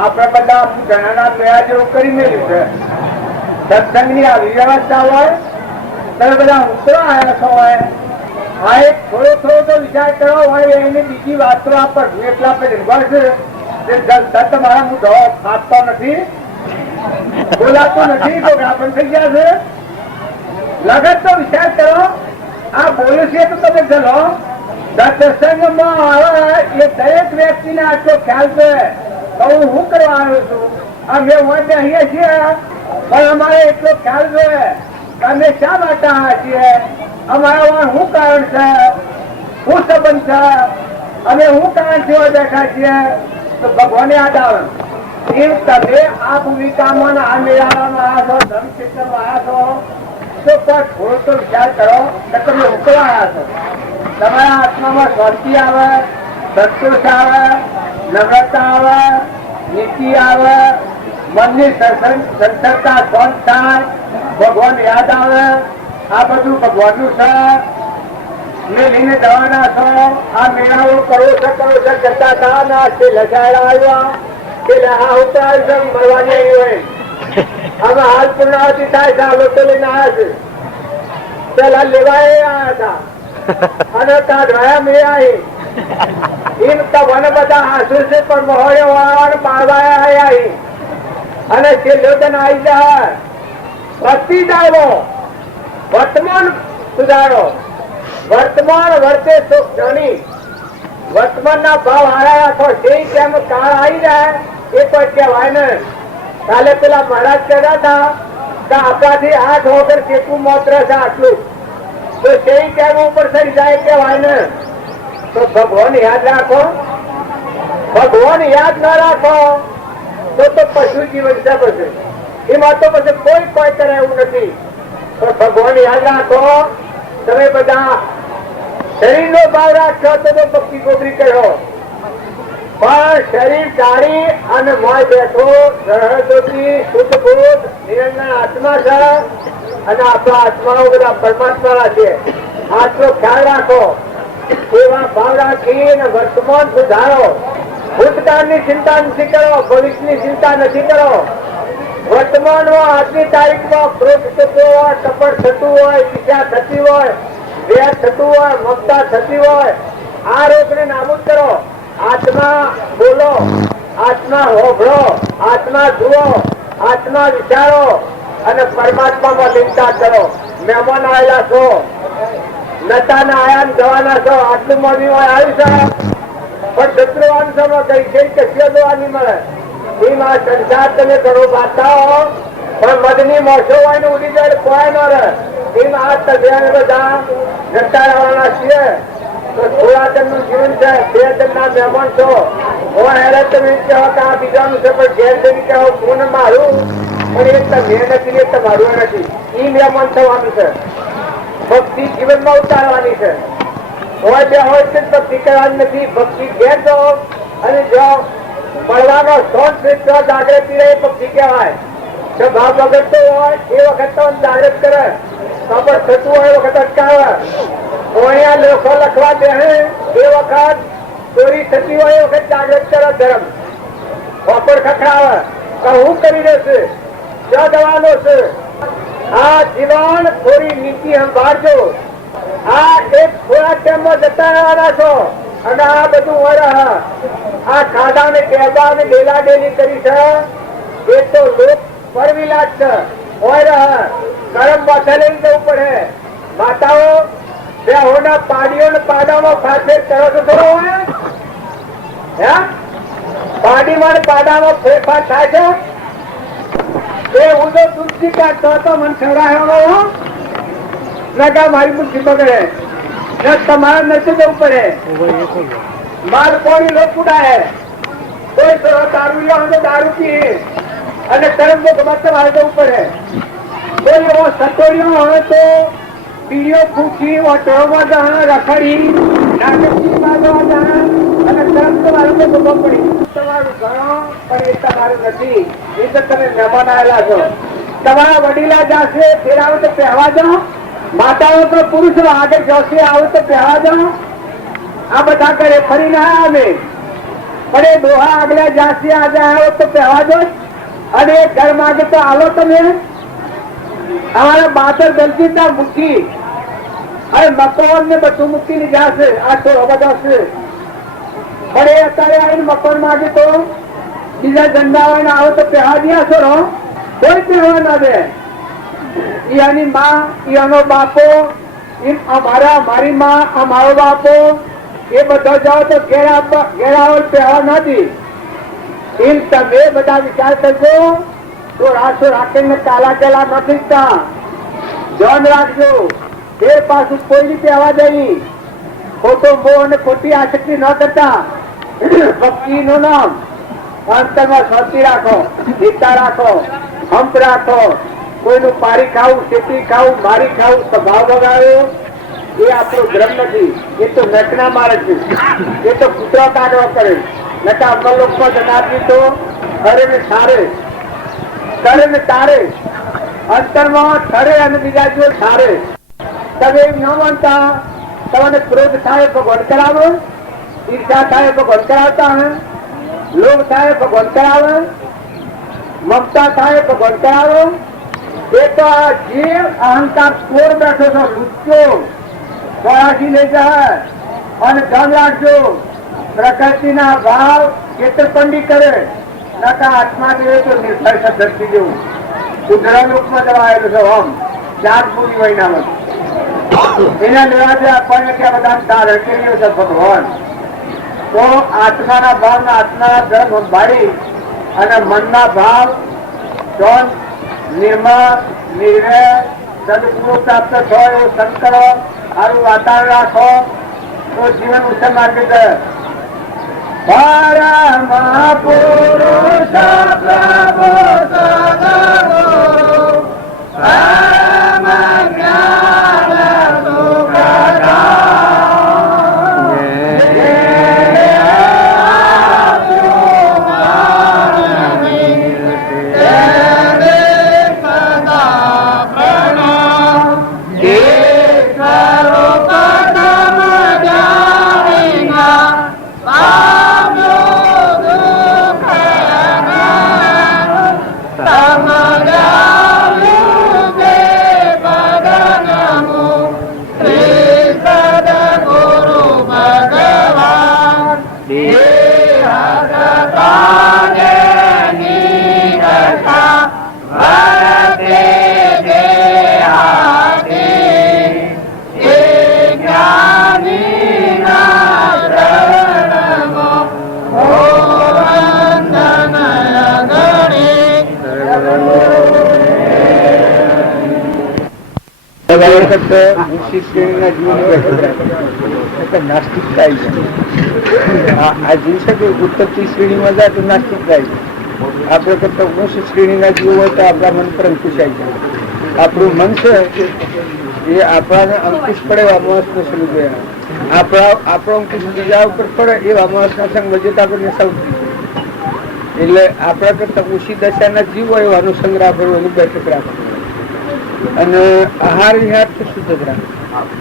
આપડે બધા ઘણા મેળા જેવું કરી મેળ્યું છે. સત્સંગ ની આવી વ્યવસ્થા હોય તમે બધા ઉતરો આવ્યા હોય. આ એક થોડો થોડો તો વિચાર કરો હોય એની બીજી વાતો આપર એટલા આપે નિર્ભર છે. તમારા હું દવા ખાતો નથી, બોલાતો નથી, તો ગાભણ થઈ ગયા છે. લગત તો વિચાર કરો, આ બોલે છે તો તમે ચલો સત્સંગમાં આવે એ દરેક વ્યક્તિને આટલો ખ્યાલ છે તો હું શું કરવા આવ્યો છું. અમે હોય બેસીએ છીએ પણ અમારે એટલો ખ્યાલ છે તમે શા માટે આ છીએ? અમારા શું કારણ છે? શું સંબંધ છે? અમે શું કારણ થી બેઠા છીએ? તો ભગવાન યાદ આવે. એમ તમે આ ભૂમિકામાં આ મેળામાં આવ્યા છો, ધર્મ ક્ષેત્રમાં આવ્યા છો, તો કોઈ થોડો તો વિચાર કરો કે તમે ઉકળવા આવ્યા છો. તમારા આત્મામાં શાંતિ આવે, સંતોષ આવે, નમ્રતા આવે, નીતિ આવે, મનની સંસરતા શાંત થાય, ભગવાન યાદ આવે. આ બધું ભગવાનનું છે. મેલીને જવાના છો. આ મેળાઓ કરો છો કરતા હતા ને તે લજાયેલા આવ્યા કે હા ઉતરાય છે મળવાની આવી હોય. અમે હાલ પૂર્ણાવતી થાય છે. આ લોકો લઈને આવ્યા છે. પેલા લેવાય આવ્યા હતા અને ત્યાં રહ્યા મેળા એમ તમને બધા હાસુ છે પણ મહોળે વાળા પાડવા આવ્યા અને છેલ્લો તને આવી જાય. ભક્તિ જાળવો, વર્તમાન સુધારો, વર્તમાન વર્તે સુખ જાણી, વર્તમાન ના ભાવ હારા રાખો. જે કેમ કાળ આવી જાય એ કોઈ કહેવાય ને. કાલે પેલા મહારાજ કહેતા હતા કે આપણાથી 8 વગર કેટલું મોત્ર છે આટલું, તો જે કેમ ઉપર ચડી જાય કહેવાય ને. તો ભગવાન યાદ રાખો. ભગવાન યાદ ના રાખો તો પશુ જીવન છે. પછી એમાં તો પછી કોઈ કરે એવું નથી. તો ભગવાન યાદ રાખો. તમે બધા શરીર નો ભાવ રાખશો તો ભક્તિ ગોબરી કરો, પણ શરીર ટાળી અને મોય બેઠો સરહદોથી શુદ્ધ બોધ નિરંજન આત્મા છે અને આપણા આત્માઓ બધા પરમાત્મા છે. આટલો ખ્યાલ રાખો. એવા ભાવ રાખીને વર્તમાન સુધારો. ભૂતકાળની ચિંતા નથી કરો, ભવિષ્યની ચિંતા નથી કરો. વર્તમાનમાં આજની તારીખમાં ક્રોધ થતો હોય, કપટ થતું હોય, ઈચ્છા થતી હોય, વેર થતું હોય, મમતા થતી હોય, આ રોગને નાબૂદ કરો. આત્મા બોલો, આત્મા હોભળો, આત્મા જુઓ, આત્મા વિચારો અને પરમાત્મામાં લીનતા કરો. મહેમાન આવેલા છો, નતાના આયા જવાના છો. આટલું મોડી આવ્યું છે પણ શત્રુવાન સમય કઈ છે કશી જોવાની મળે. એમ આ સંસાર તમે કરો બાંધતા પણ મધની મોસો હોય ને ઉડી જાય કોઈ ન રહે. એમ આ તદ્યા બધા નટાડવાના છીએ. તો થોડા જણનું જીવન છે, 2 જણના મહેમાન છો. હવે તમે કહો કે આ બીજાનું છે પણ ઘેર જઈને કહો હું મારું, પણ એ તમે નથી, એ તમારું નથી. એ મહેમાન થવાનું છે. ભક્તિ જીવનમાં ઉતારવાની છે. હોય બે હોય છે ભક્તિ કરવાની નથી. ભક્તિ ઘેર જાઓ અને જાઓ મળવાનો શોખ જાગૃતિ રહે ભક્તિ કહેવાય. જો ભાવ બગડતો હોય એ વખત તો જાગૃત કરે, ખબર થતું હોય એ વખત અટકાવે. અહીંયા લોકો લખવા દે એ વખત ચોરી થતી હોય એ વખત જાગૃત કરે ધર્મ. વાપર ખખડાવે હું કરી દેશે ક્યાં જવાનો છે. આ જીવન થોડી નીતિ સંભાળજો. આ એક થોડા ટાઈમમાં જતા રહેવાના છો અને આ બધું વરહ આ ખાધા ને કહેવા ને ડેલા ડેલી કરી છે એ તો લોક પરવિલાસ છે. હોય કરમ માથે લઈને જવું પડે. માતાઓ બેહોના પાડીઓ ને પાડામાં ફાફે કરો તો થોડો હોય હે પાડીમાં ને પાડામાં ફેરફાર થાય છે. એ હું તો તુલસી કાઢતો હતો મને ખવડાવ્યો લગા મારી બુદ્ધિ બગડે ને તમારે નથી જવું પડે. માલ કોની લોક ઉડાય કોઈ દારૂ લો તો દારૂ પી અને તરફ તમારે જવું પડે. કોઈ એવો સટોરીઓ હોય તો બીડીઓ ફૂંકી ઓટોમાં જવા રખડી નાટકથી બાંધવા જવા અને તરફ તમારે ભોગવવો પડી. તમારું ઘણો પણ એ તમારું નથી. એ તો તમે મહેમાન આવેલા છો. તમારા વડીલા જશે ફેરાવો તો પહેવા જાઓ. માતાઓ તો પુરુષો આગળ જશે આવો તો પહેવા જાઓ. આ બધા કરે ફરી ના આવે પણ એ ડોહા આગળ જાશે આજે આવ્યો તો પહેવા દો અને ઘર માગે તો આવો તમે. અમારા બાતર દલજીતા મૂકી અને મકવાન ને બધું મૂકીને જશે. આ તો બધા છે પણ એ અત્યારે આવીને મકવાન માગે તો બીજા ઝંડા હોય આવો તો પહેવા દયા છો કોઈ પહેવા ના દે. એની માં એનો બાપો અમારા મારી માં અમારો બાપો એ બધા જાઓ તો ઘેરાવલ પહેવા નથી. એમ તમે બધા વિચાર કરજો તો રાસો રાખીને કાલા કેલા નથી. ધ્યાન રાખજો ફેર પાછું કોઈ રીતે અવાજ આવી ખોટો મોહ અને ખોટી આસક્તિ ન કરતા ભક્તિ નું નામ અંતરમાં શાંતિ રાખો, એકતા રાખો, હંપ રાખો. કોઈનું પારી ખાવું, શેતી ખાવું, મારી ખાવું, સ્વભાવ બગાડ્યો એ આપણો ધર્મ નથી. એ તો નટના માણસ છે. એ તો કૂતરો કાઢવા પડે. નટા અમરલોકમાં જનારજી તો અરે ને સારે કરે ને તારે અંતરમાં ઠરે અને બીજા જો સારે. તમે એમ ન માનતા તમને ક્રોધ થાય ભગવાન કરાવો, ઈર્ષા થાય ભગવાન કરાવતા હે, લોભ થાય ભગવાન કરાવે, મમતા થાય ભગવાન કરાવો. એ તો આ જીવ અહંકાર કોર બેઠો છો લુચ્ચો પરાઠી લઈ જાય. અને ધ્યાન રાખજો પ્રકૃતિના ભાવ છેતરપિંડી કરે નકા આત્મા જેવે તો નિર્ભય ધરતી જેવું ઉધરા લોકમાં જવાયેલું છે. આમ ચાર પૂરી મહિનામાં એના લેવાથી આપણને ત્યાં બધા તાર હકેલીઓ છે ભગવાન. તો આત્માના ભાવના આત્માના ધર્મ સંભાળી અને મનના ભાવ ચોન નિર્મળ નિર્ણય સદગુરુ પ્રાપ્ત થયો એવો સંકરો સારું વાતાવરણ રાખો તો જીવન ઉત્તમ માર્ગે જાય. પરમ પુરુષ પ્રભુ સદગુરુ પરમ જ્ઞાન નાસ્તિકતા આ જીવ છે કે ઉત્તરથી શ્રેણીમાં જાય તો નાસ્તિક જાય છે. આપણે કરતા ઉચ્ચ શ્રેણીના જીવો હોય તો આપણા મન પર અંકુશ આવી જાય. આપણું મન છે એ આપણાને અંકુશ પડે એવા માણસને સમજ ગયા. આપણો અંકુશ બીજા ઉપર પડે એવા માણસના સંગ વજેતા આપણને સૌથી. એટલે આપણા કરતા ઓછી દશાના જીવ હોય એવાનો સંગ્રહ કરવો એની બેઠક રાખવો. અને આહાર વિહાર તો શુદ્ધ જ રાખે.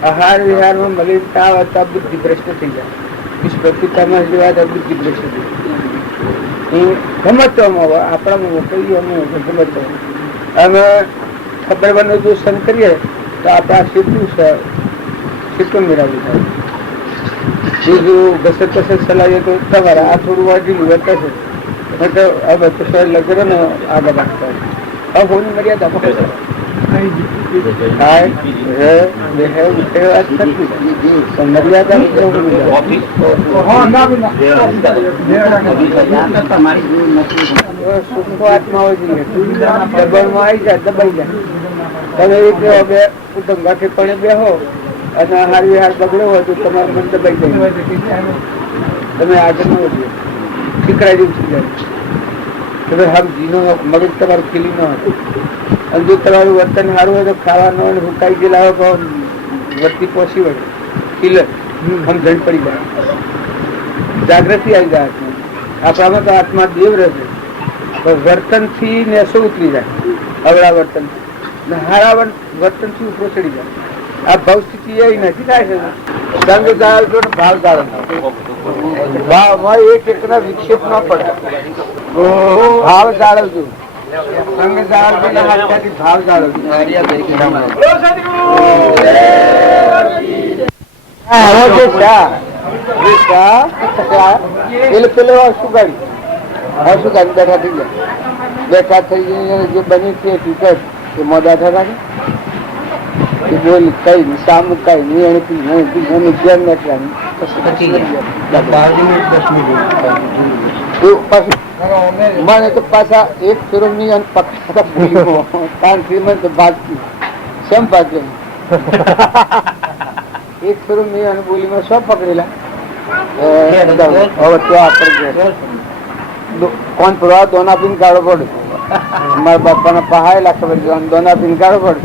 આહાર વિહારમાં મલિનતા આવતા બુદ્ધિ ભ્રષ્ટ થઈ જાય. વિસ્પતિતામાં લેવા બુદ્ધિ ભ્રષ્ટ થઈ જાય. ગમતવામાં આપણામાં કઈ અમે ગમત અમે ખબર બનો જો સંગ કરીએ તો આપણા ક્ષેત્ર મેળવવું થાય. બીજું ઘસે કસે ચલાવીએ તો તમારે આ થોડું વાંચેલું વર્તાશે એટલે હવે તો લગ્ન ને આગળ રાખતા હવે હોની મર્યાદા આત્માઓ જોઈએ દબાણમાં આવી જાય દબાઈ જાય. તમે બે ઉદંગાઠે પણ બેહો અને હાર વિહાર બગડ્યો હોય તો તમારું મન દબાઈ જાય. તમે આગળ ન વધ્યો શીકરાઈ જેવું થઈ જાય. તમે હમ જીનો મગજ તમારું ખીલી ન હતું. અને જો તમારું વર્તન સારું હોય તો ખાવાનું હુકાઈ ગયેલા હોય તો વર્તી પહોંચી વળે ખીલે સમજણ પડી જાય. જાગૃતિ આવી જાય. આપણામાં તો આત્મા દેવ રહેશે તો વર્તનથી નેસો ઉતરી જાય. અવળા વર્તન હારા વર્તન થી ઉપરો ચડી જાય. આ ભાવ સ્થિતિ એવી નથી થાય છે. સંગ જાળવજો ને ભાવ જાળવજો. ભાવમાં એક એકના વિક્ષેપ ન પડે. ભાવ જાળવજો. સંગ જાળવજો ને હાથથી ભાવ જાળવજો. પેલો શું ગાડી બેઠા થઈ ગયા. બેઠા થઈ જે બની છે ટિકટ એ મોડા થતા બોલ કઈ સામ કઈ મને તો પાછા એક ફેરો ની ભાગતી શેમ પાકે એક ફેરું મેં અને બોલીમાં શું પકડેલા હવે ત્યાં કોણ પ્રવાહ દોના પીને કાઢો પડે મારા બાપાના પહાયેલા ખબર દોના પીને કાઢો પડે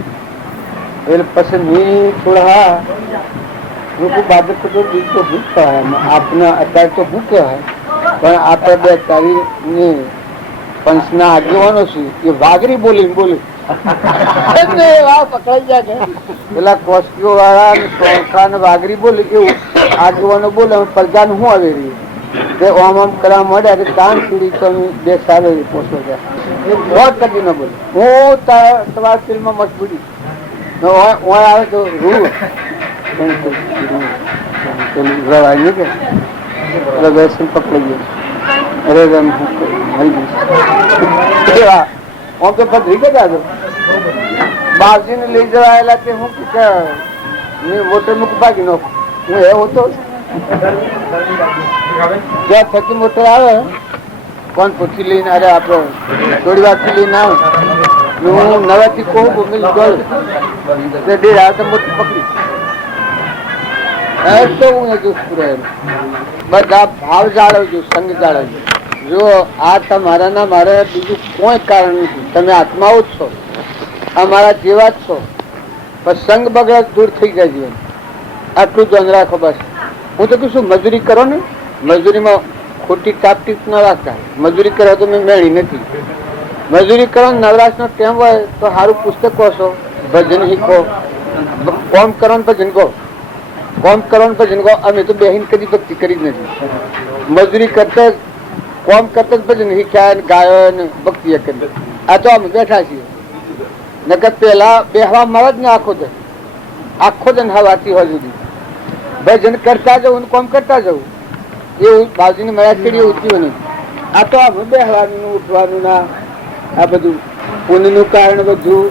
એટલે પછી મેં થોડા હું બાબત તો બીજ તો ભૂખ કહેવાય આપને અત્યારે તો ભૂખ કહેવાય પણ આપણે 2 તારીખની પંચના આગેવાનો છે એ વાઘરી બોલીને બોલી પકડાઈ જાય પેલા કોસ્કીઓ વાળા વાઘરી બોલી એવું આગેવાનો બોલે પ્રજાને શું આવી રહી આમ આમ કરવા મળ્યા કે કાન સીડી તો દેશ આવે પોષો જાય કદી ન બોલે હું તમારા ફિલ્મમાં મજબૂરી આવે તો રૂ રવાય નહીં કે વ્યસન પકડી ગયું અરે હું તો પથરી ગયા બાપજી ને લઈ જવાયેલા તે હું મોટર મૂક ભાગી નો હું એ હોતો જ્યાં થકી મોટર આવે કોણ પૂછી લઈને અરે આપડે થોડી વાર થી લઈને આવે હું નવાથી કહું મોટી પકડી તો હું બધા ભાવ જાળવજો સંગ જાળવજો જો આ તમારા ના મારા બીજું કોઈ કારણ નથી તમે આત્માઓ જ છો અમારા જેવા જ છો પણ સંગ બગડા દૂર થઈ જાય જીવન આટલું ધ્યાન રાખો બસ હું તો કશું મજૂરી કરો ને મજૂરીમાં ખોટી ટાપટીપ ન રાખતા મજૂરી કરો તો મેં મેળી નથી મજૂરી કરો નવરાશ નો ટેમ હોય તો સારું પુસ્તક વાંચો ભજન શીખો કોમ કરો ને ભજન કહો કોમ કરો ને ભજન કહો અમે તો બેહીન કદી ભક્તિ કરી જ નથી મજૂરી કરતા કોમ કરતા જ ભજન શીખ્યા ગાયો ને ભક્તિ કરી આ તો અમે બેઠા છીએ નકર પેલા બેહવા મળે જ ને આખો દન હવાથી હોય સુધી ભજન કરતા જવું કોમ કરતા જવું એવું બાજુની મર્યાદ કરી એવું થયું નહીં આ તો આપણે બેહવાનું ઉઠવાનું ના આ બધું પુણ્યનું કારણ બધું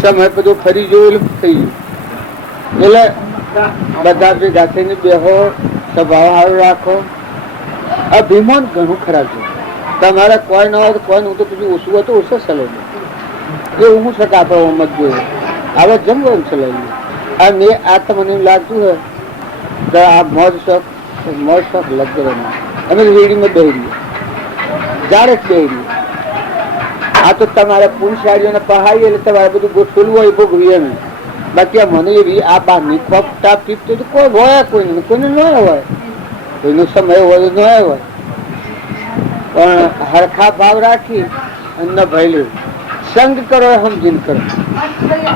સમય બધું ફરી જોયેલું થઈ ગયું એટલે બધા ભેગા થઈને બેહો સ્વભાવ સારો રાખો અભિમાન ઘણું ખરાબ છે તમારે કોઈ ન હોય તો કોઈ હું તો પછી ઓછું હોય તો ઓછો સલાહ એવું હું શકા આપણે મત જોઈએ હવે જમવાનું ચલાવીએ આ મેં આ તો મને લાગતું હોય તો આ મોજ શોખ લગ અમે રેડીમાં દઈ રહીએ જાડે જ દઈ રહીએ આ તો તમારે પુરુષારીઓને પહાડી એટલે તમારે બધું ગોઠવેલું હોય ભોગવી એમ બાકી આ મને એવી આ બહારની ખોપ ટાપ ટીપ તો કોઈ હોય કોઈને ન હોય કોઈનો સમય હોય ન હોય પણ હરખા ભાવ રાખી અને ન ભય લેવું સંગ કરો સમજીને કરો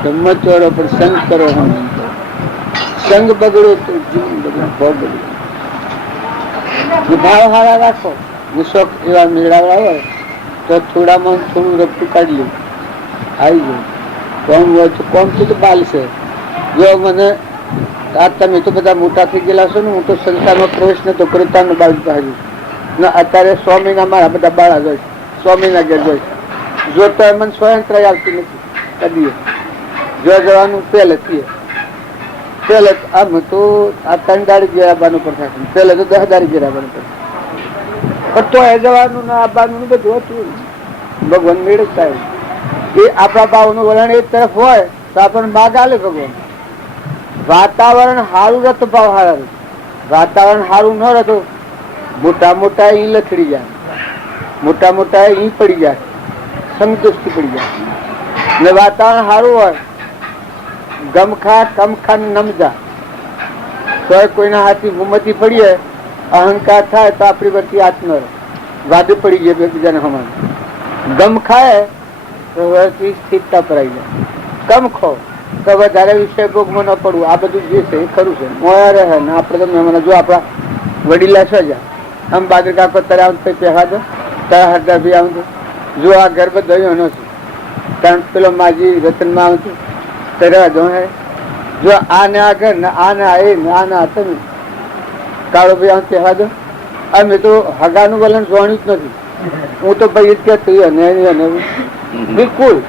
ધમ્મ ચોરો પણ સંગ કરો સમજીને કરો સંગ બગડો તો જીવન બગડો ભાવ બગડો ભાવ હારા રાખો શોખ એવા મેળાવા હોય તો થોડામાં થોડું રફતું કાઢી લે આવી જાય કોમ હોય તો કોમ તો બાલશે જો મને આ તમે તો બધા મોટા થઈ ગયેલા છો ને હું તો સંસારમાં પ્રવેશ નતો કરતા બાળ ભાજી ને અત્યારે 100 મહિના મારા બધા બાળા જાય 100 મહિના ઘેર જાય જો તો મને સ્વયંત્ર આવતી નથી કદી જો જવાનું પહેલેથી પહેલે આમ તો આ 3 દાડી ઘેર આવવાનું પડતા પહેલે તો 10 દાડી ઘેર આવવાનું પડતું પણ તો એ જવાનું ના આવવાનું બધું હતું ભગવાન મેળે થાય એ આપણા ભાવનું વલણ એક તરફ હોય તો આપણને માગ આલે ભગવાન વાતાવરણ સારું રહેતું ભાવ સારા રહે વાતાવરણ સારું ન રહેતું મોટા મોટા અહીં લથડી જાય મોટા મોટા અહીં પડી જાય સંતુષ્ટિ પડી જાય ને વાતાવરણ સારું હોય ગમખા કમખા નમજા તો કોઈના હાથથી ભૂમતી પડીએ અહંકાર થાય તો આપણી વચ્ચે આત્મ વાદે પડી જાય એકબીજાને હમાન ગમ ખાય તો સ્થિરતા પર આવી જાય કમ ખો તો વધારે વિષય ભોગમાં ન પડવું આ બધું જે છે એ ખરું છે મોયા રહે ને આપણે તો મને જો આપણા વડીલા છે જ આમ બાદરકા પર તરે આવું પહેવા દો તારા હરદાર ભાઈ આવું જો આ ગર્ભ દયો નો છે કારણ પેલો માજી રતનમાં આવું તરે દો હે જો આ ને આ ઘર ને આ ને એ ને આ ના તમે કાળો ભાઈ આમ પહેવા દો અમે તો હગાનું વલણ જોવાનું જ નથી હું તો ભાઈ જ કહેતો બિલકુલ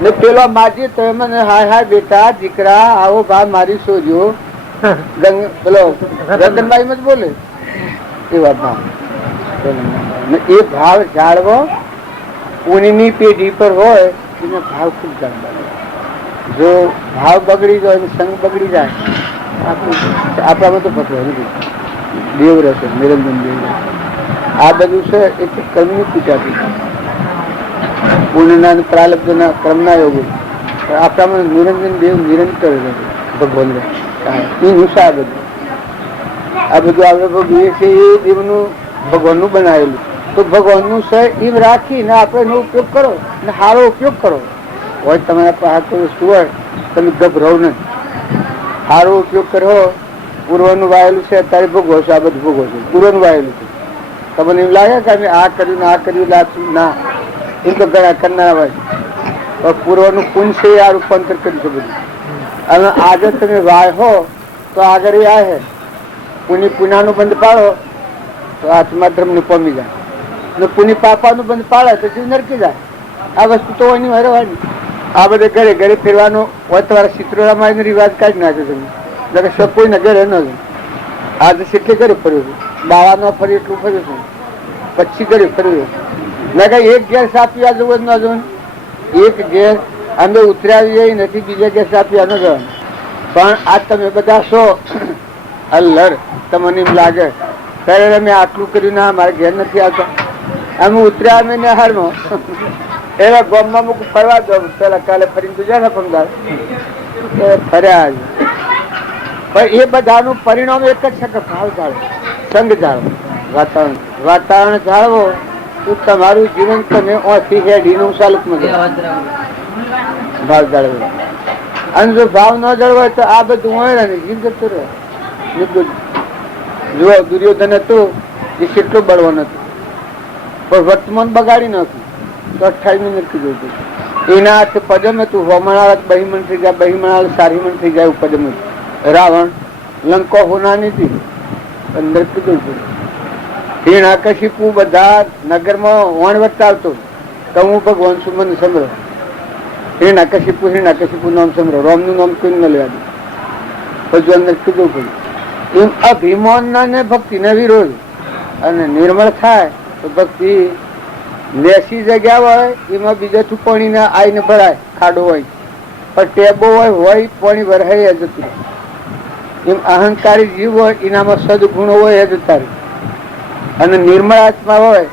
ને પેલો માજી તો મને હાય હાય બેટા દીકરા આવો ભા મારી શોધ્યો પેલો રતનભાઈ માં જ બોલે એવા ભાવ એ ભાવ જાળવો ઉનીની પેઢી પર હોય એને ભાવ ખૂબ જાણવા જો ભાવ બગડી જાય અને સંગ બગડી જાય આપણામાં તો પકડે નથી. દેવ રહેશે, નિરંજન દેવ રહેશે. આ બધું છે એ કર્મની પૂજાથી, પુણ્યના અને પ્રારબ્ધના કર્મના યોગો. આપણામાં નિરંજન દેવ નિરંતર રહે, ભગવાન રહે. એનું છે આ બધું. આ બધું આપણે ભોગવીએ છીએ એ દેવનું ભગવાનનું બનાવેલું. તો ભગવાનનું છે એમ રાખીને આપણે એનો ઉપયોગ કરો ને સારો ઉપયોગ કરો. હોય તમારા પાસે વસ્તુ હોય તમે ગભરાવ નહીં, સારો ઉપયોગ કરો. પૂર્વનું વાયેલું છે અત્યારે ભોગવો છો, આ બધું ભોગવો છો. પૂર્વનું વાયેલું છે, તમને એમ લાગે કે અમે આ કર્યું ને આ કર્યું ના, એમ તો ઘણા કરનારા હોય. પણ પૂર્વનું પુણ્ય છે આ રૂપાંતર કર્યું છે બધું. અને આજે તમે વાય હો તો આગળ એ આવે પુનાનું બંધ પાડો તો આત્મા ધર્મને પામી જાય, ને પુની પાપાનું બંધ પાડે તો જીવ નરકી જાય. આ વસ્તુ તો એની હરવાની. આ બધે ઘરે ઘરે ફેરવાનો હોય તમારા ચિત્રોમાં રિવાજ કાઢી નાખ્યો તમે, કોઈને ઘરે ન જાય. આ તો કેટલી ઘરે ફર્યું છે, બાળામાં ફરી એટલું ફર્યું છે, પછી ઘરે ફર્યું ના કઈ એક ગેસ આપી જવું ન જવું. એક ગેસ અમે ઉતરાવી નથી, બીજા ગેસ આપી ન જવાનું. પણ આ તમે બધા છો અલ્લર, તમને એમ લાગે ત્યારે અમે આટલું કર્યું ના મારે ઘેર નથી આવતા. અમે ઉતર્યા અમે નહેરમાં એના ગામમાં મૂક ફરવા દો. પેલા કાલે ફરીને ગુજરાત પંગાળ ફર્યા. પણ એ બધાનું પરિણામ એક જ છે કે ભાવ જાળવો, સંગ જાળવો, વાતાવરણ જાળવો તો તમારું જીવન તમે ઓથી હેડીનું સાલકમાં ભાવ જાળવો. અને જો ભાવ ન જળવાય તો આ બધું હોય ને જીવ જતું રહે. જુઓ દુર્યોધન હતું એ કેટલું બળવાન હતું, પણ વર્તમાન બગાડી નાખ્યું તો 28 મિનિટ કીધું હતું. એના હાથે પદમ હતું, હોમણાળ બહીમણ થઈ જાય, બહીમણાળ સારીમણ થઈ જાય. પદમ હતું. રાવણ લંકો હોનાની હતી, અંદર કીધું હતું. હિરણ્યકશિપુ બધા નગરમાં વણ વટાવતો તો હું ભગવાન છું મને સંભળો. હિરણ્યકશિપુ નામ સંભળો, રામનું નામ કોઈ ન લેવા દે. પછી અંદર કીધું પડ્યું એમ અભિમાન ને ભક્તિ ને વિરોધ. અને નિર્મળ થાય તો ભક્તિ લેસી જગ્યા હોય એમાં બીજા પાણી ને આઈને ભરાય, ખાડો હોય પણ ટેબો હોય પાણી ભરાય જતું. એમ અહંકારી જીવ હોય એનામાં સદગુણો હોય જતા રહે. અને નિર્મળ આત્મા હોય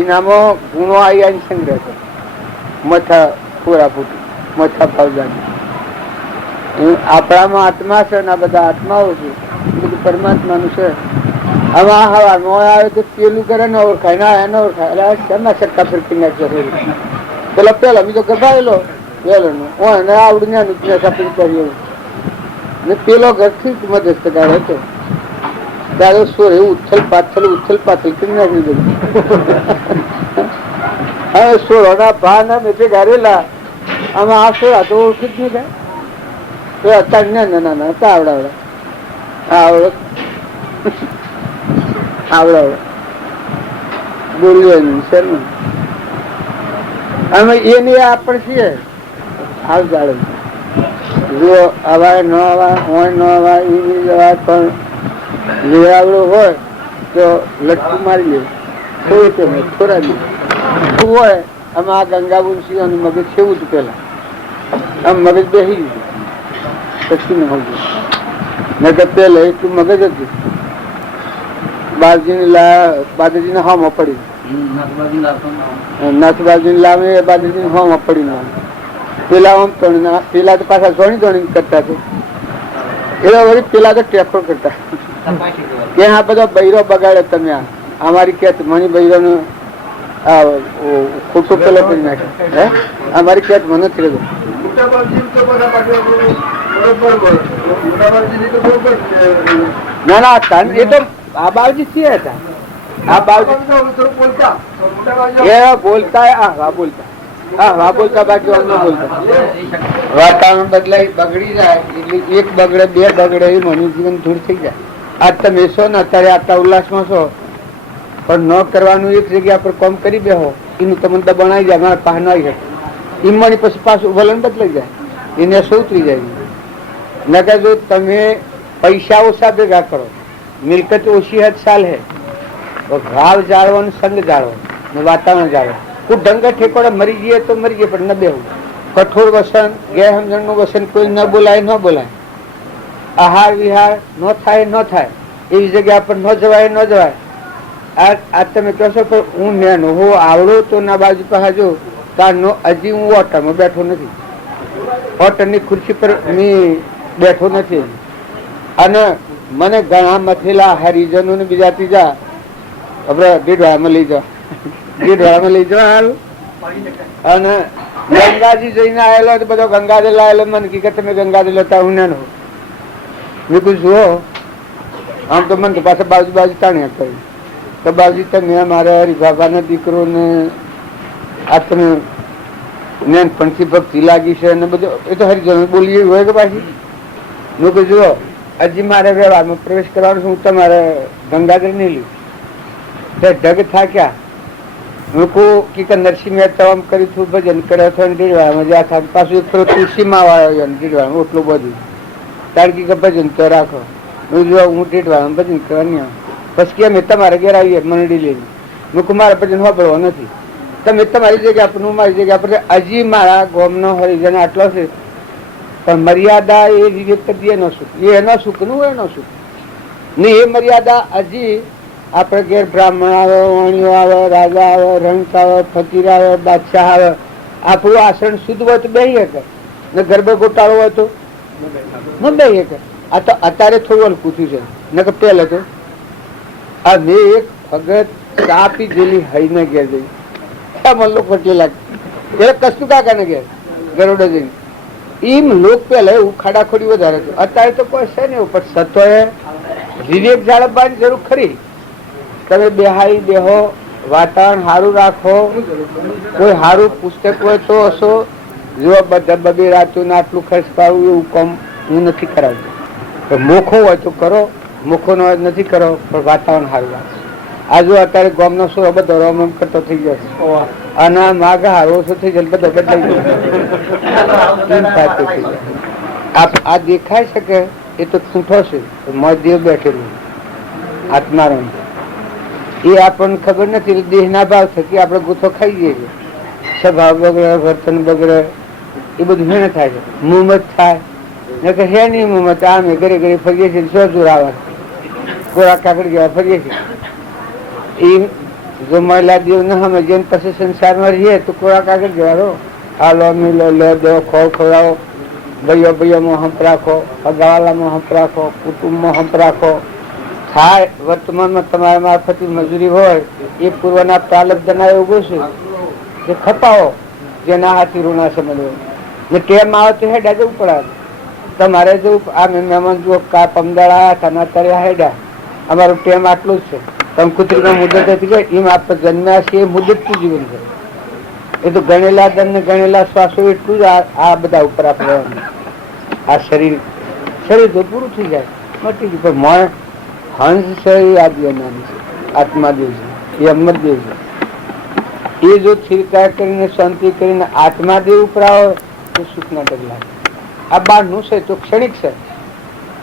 એનામાં ગુણો આવી સંગ્રહ કરે. મથા પૂરા ફૂટ મથા ભાવદાની આપણામાં આત્મા છે ને આ બધા આત્માઓ છે, બધું પરમાત્માનું છે. આમાં હવામાં આવે તો પેલું કરે ને ઓળખાય ના એને ઓળખાય શેના ચક્કા ફરકી નાખે. પેલા પેલા બીજો ગભાયેલો પેલો ને આવડું કર્યું ને પેલો ઘરથી જ મદદ ગાળે હતો. ત્યારે સોર એવું ઉથલ પાથલ કરી નાખ્યું બધું. હવે સોળના ભા ના મેં ગારેલા આમાં આ સોળા તો ઓળખી જ નહીં થાય. તો અત્યારે ના હતા આવડે બોલ્યો સર અમે એની આપણે છીએ આવ જાળે જો અવાય ન અવાય હોય ન અવાય એની જવાય. પણ લેવાવડો હોય તો લટકું મારી લે, થોડા દે હોય. આમાં આ ગંગાબુનસિંહ અને મગજ છેવું હતું પેલા, આમ મગજ બેસી ગયું પછી ન હોય નગર પેલા એટલું મગજ હતું. બાદરજી ને હામાં પડી, નાથબાજી લાવે બાદરજી હામાં પડી ના પેલા તો પાછા ધોણી કરતા હતા. એવા વળી પેલા તો ટેફો કરતા કે આ બધા બૈરો બગાડે તમે. અમારી કેત મણી બૈરો નું ખોટું પેલો કરી નાખે. અમારી કેત મને જ રહ્યો. ના ના એ તો આ બાવજી છીએ હતા. આ બાવજી બોલતા બાકી બોલતા. વાતાવરણ બદલાય બગડી જાય એટલે એક બગડે બે બગડે એ મનુષ્ય જીવન દૂર થઈ જાય. આજ તમે છો ને અત્યારે આટલા ઉલ્લાસમાં છો પણ ન કરવાનું એક જગ્યા પર કામ કરી બેહો એનું તમને દબાણ આવી જાય. મારા પાસે ન આવી શકે ઈમાની પછી પાછું વલણ બદલાઈ જાય, એને શું ઉતરી જાય. નકર જો તમે પૈસા ઓછા ભેગા કરો, મિલકત ઓછી હદ સાલ હે, ભાવ જાળવો ને સંગ જાળવો ને વાતાવરણ જાળવો. હું ઢંગર ઠેકોડે મરી જઈએ તો મરી જઈએ પણ ન બેહું. કઠોર વસન ગેરસમજણનું વસન કોઈ ન બોલાય ન બોલાય, આહાર વિહાર ન થાય ન થાય, એવી જગ્યા પર ન જવાય ન જવાય. આ તમે કહો છો પણ હું મેન હું આવડો તો ના બાજુ પાસે જો તારનો હજી હું હોટલમાં બેઠો નથી, હોટલની ખુરશી પર મેં બેઠો નથી. અને મને ઘણા મથેલા હરિજનો ને બીજા ત્રીજા આપણે ગીરવાળામાં લઈ જાઓ, ગીરવાળામાં લઈ જાઓ હાલ. અને ગંગાજી જઈને આવેલો તો બધો ગંગાજલ આવેલો, મને કે તમે ગંગાજલ હતા હું ના મેં કીધું જુઓ આમ તો મને તો પાછા બાજુ બાજુ તાણ્યા કર્યું તો બાજુ તમે મારા હરિબાબાના દીકરો ને આ તમે નેનપણથી ભક્તિ લાગી છે ને બધું એ તો હરિજન બોલી હોય કે પાછી. મેં કહ્યું જુઓ હજી મારે વ્યવહારમાં પ્રવેશ કરવાનો છું, તમારે ગંગાજળ નહીં લીધું ઢગ થાક્યા. લોકો કે નરસિંહ મહેતા આમ કરી છું ભજન કર્યો છો ગીરવાળામાં જ્યાં થાય પાછું એક થોડો તુલસીમાં આવ્યો ગીરવાળામાં એટલું બધું કારણ કે ભજન તો રાખો. હું જો હું ગીરવાળામાં ભજન કરવાની પછી કે અમે તમારે ઘેર આવીએ મંડળી લઈને. હું મારા ભજન વાપરવા નથી, તમે તમારી જગ્યા પર હું મારી જગ્યા પર. હજી મારા ગામનો હરિજન આટલો છે પણ મર્યાદા એ વિવેક કરી એનો સુખ, એ એનો સુખ નું એનો સુખ ને એ મર્યાદા હજી આપણે ઘેર બ્રાહ્મણ આવે, વાણીઓ આવે, રાજા આવે, રંક આવે, ફકીર આવે, બાદશાહ આવે, આપણું આસન શુદ્ધ હોય તો બેસી શકે ને ગરબે ગોટાળો હોય તો ન બેસી શકે. આ તો અત્યારે થોડું હલકું થયું છે ને કે પહેલે તો આ મેં એક ભગત ચા પી ગયેલી હઈને ઘેર જઈ એમાં લોકો ખોટી લાગે એ કશું કાકાને ઘેર ગરોડે જઈને એમ લોક પહેલા એવું ખાડાખોડી વધારે હતું. અત્યારે તો કોઈ છે ને ઉપર સતોએ વિવેક જાળવવાની જરૂર ખરી. તમે બેહાઈ બેહો, વાતાવરણ સારું રાખો, કોઈ સારું પુસ્તક હોય તો હશો જો બધા બબે રાતું આટલું ખર્ચ પાડવું એવું કામ હું નથી કરાવતું. મોખો હોય તો કરો, મોખો નો નથી કરો પણ વાતાવરણ સારું રાખો. આ જો અત્યારે ગામનો શું બધો રમ કરતો થઈ જશે અને માગ હારો ઓછો થઈ જાય બધો બદલાઈ જાય. આ દેખાય છે કે એ તો છૂટો છે મધ્ય બેઠેલું આત્માનો એ આપણને ખબર નથી. દેહના ભાવ થકી આપણે ગુથો ખાઈ જઈએ, સ્વભાવ બગડે, વર્તન બગડે, એ બધું હેને થાય છે. મુહમ્મદ થાય ને કે હે નહીં મુહમ્મદ આમે ઘરે ઘરે ફરીએ છીએ, શું જોરાવા કોરા કાકડ જેવા ફરીએ છીએ. એ જો મહિલા દેવ ન સમજે પછી સંસારમાં રહીએ તો કોરા કાકડ જેવા રહો. હાલો મિલો લે દેવો ખોવ ખવડાવો, ભાઈઓ ભાઈઓમાં હંપ રાખો, અગાવાલામાં હંપ રાખો, કુટુંબમાં હંપ રાખો. થાય વર્તમાનમાં તમારા મારફતી મજૂરી હોય એ પૂર્વના પ્રાલબ્ધના એવું છે કે ખપાવો જેના હાથી ઋણા સમજવો ને ટેમ આવે તો હેડા જવું પડે. તમારે જવું આ મહેમાન જુઓ કા પમદાળા હતા અત્યારે હેડા અમારું ટેમ આટલું જ છે. કંકુત્રીમાં મુદત હતી કે એમ આપણે જન્મ્યા છીએ એ મુદતનું જીવન છે. એ તો ગણેલા દંડ ને ગણેલા શ્વાસો એટલું જ આ બધા ઉપર આપણે આ શરીર તો પૂરું થઈ જાય મટી ગયું. પણ મન હંસ છે એ આદિનાની છે, આત્માદેવ છે, એ અમરદેવ છે. એ જો છિરકાર કરીને શાંતિ કરીને આત્માદેવ ઉપર આવો તો સુખના ડગલા. આ બહારનું છે તો ક્ષણિક છે,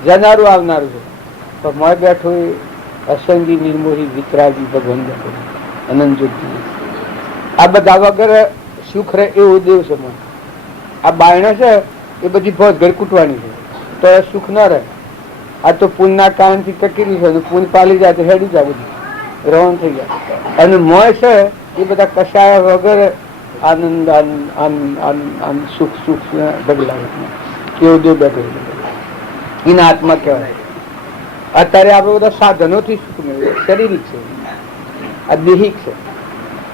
જનારું આવનારું છે. તો મોય બેઠો એ અસંગી નિર્મોહી વિતરાગી ભગવાન બેઠો અનંત જ્યોતિ. આ બધા વગર સુખ રહે એવું દેવ છે મન. આ બાયણે છે એ બધી ભોજ ઘર કૂટવાની છે તો એ સુખ ન રહે. આ તો પૂનના કારણથી કટેલી છે, પૂન પાલી જાય તો હેડી જાય બધું રવણ થઈ જાય. અને મોય છે એ બધા કશાય વગર આનંદ આનંદ સુખ સુખ ઢગલા કેવું દેવ બેઠો એના આત્મા કહેવાય. અત્યારે આપણે બધા સાધનોથી સુખ મેળવે, શારીરિક છે, આ દેહિક છે.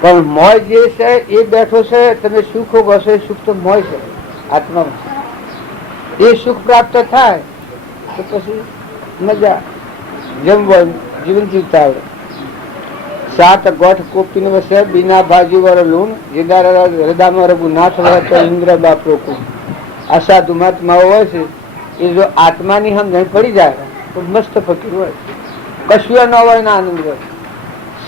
પણ મોય જે છે એ બેઠો છે. તમે સુખ હશો એ સુખ તો મોય છે, આત્મામાં છે. એ સુખ પ્રાપ્ત થાય તો પછી મજા જમવાનું જીવન જીવતા આવડે. સાત ગોઠ કોપીને વસે બીના ભાજી વાળો લૂણ હૃદયમાં રઘુનાથ વળે તો ઇન્દ્ર બાપ રોકું. આ સાધુ મહાત્માઓ હોય છે એ જો આત્માની સમજણ પડી જાય તો મસ્ત ફકીર હોય, કશું ન હોય ને આનંદ હોય.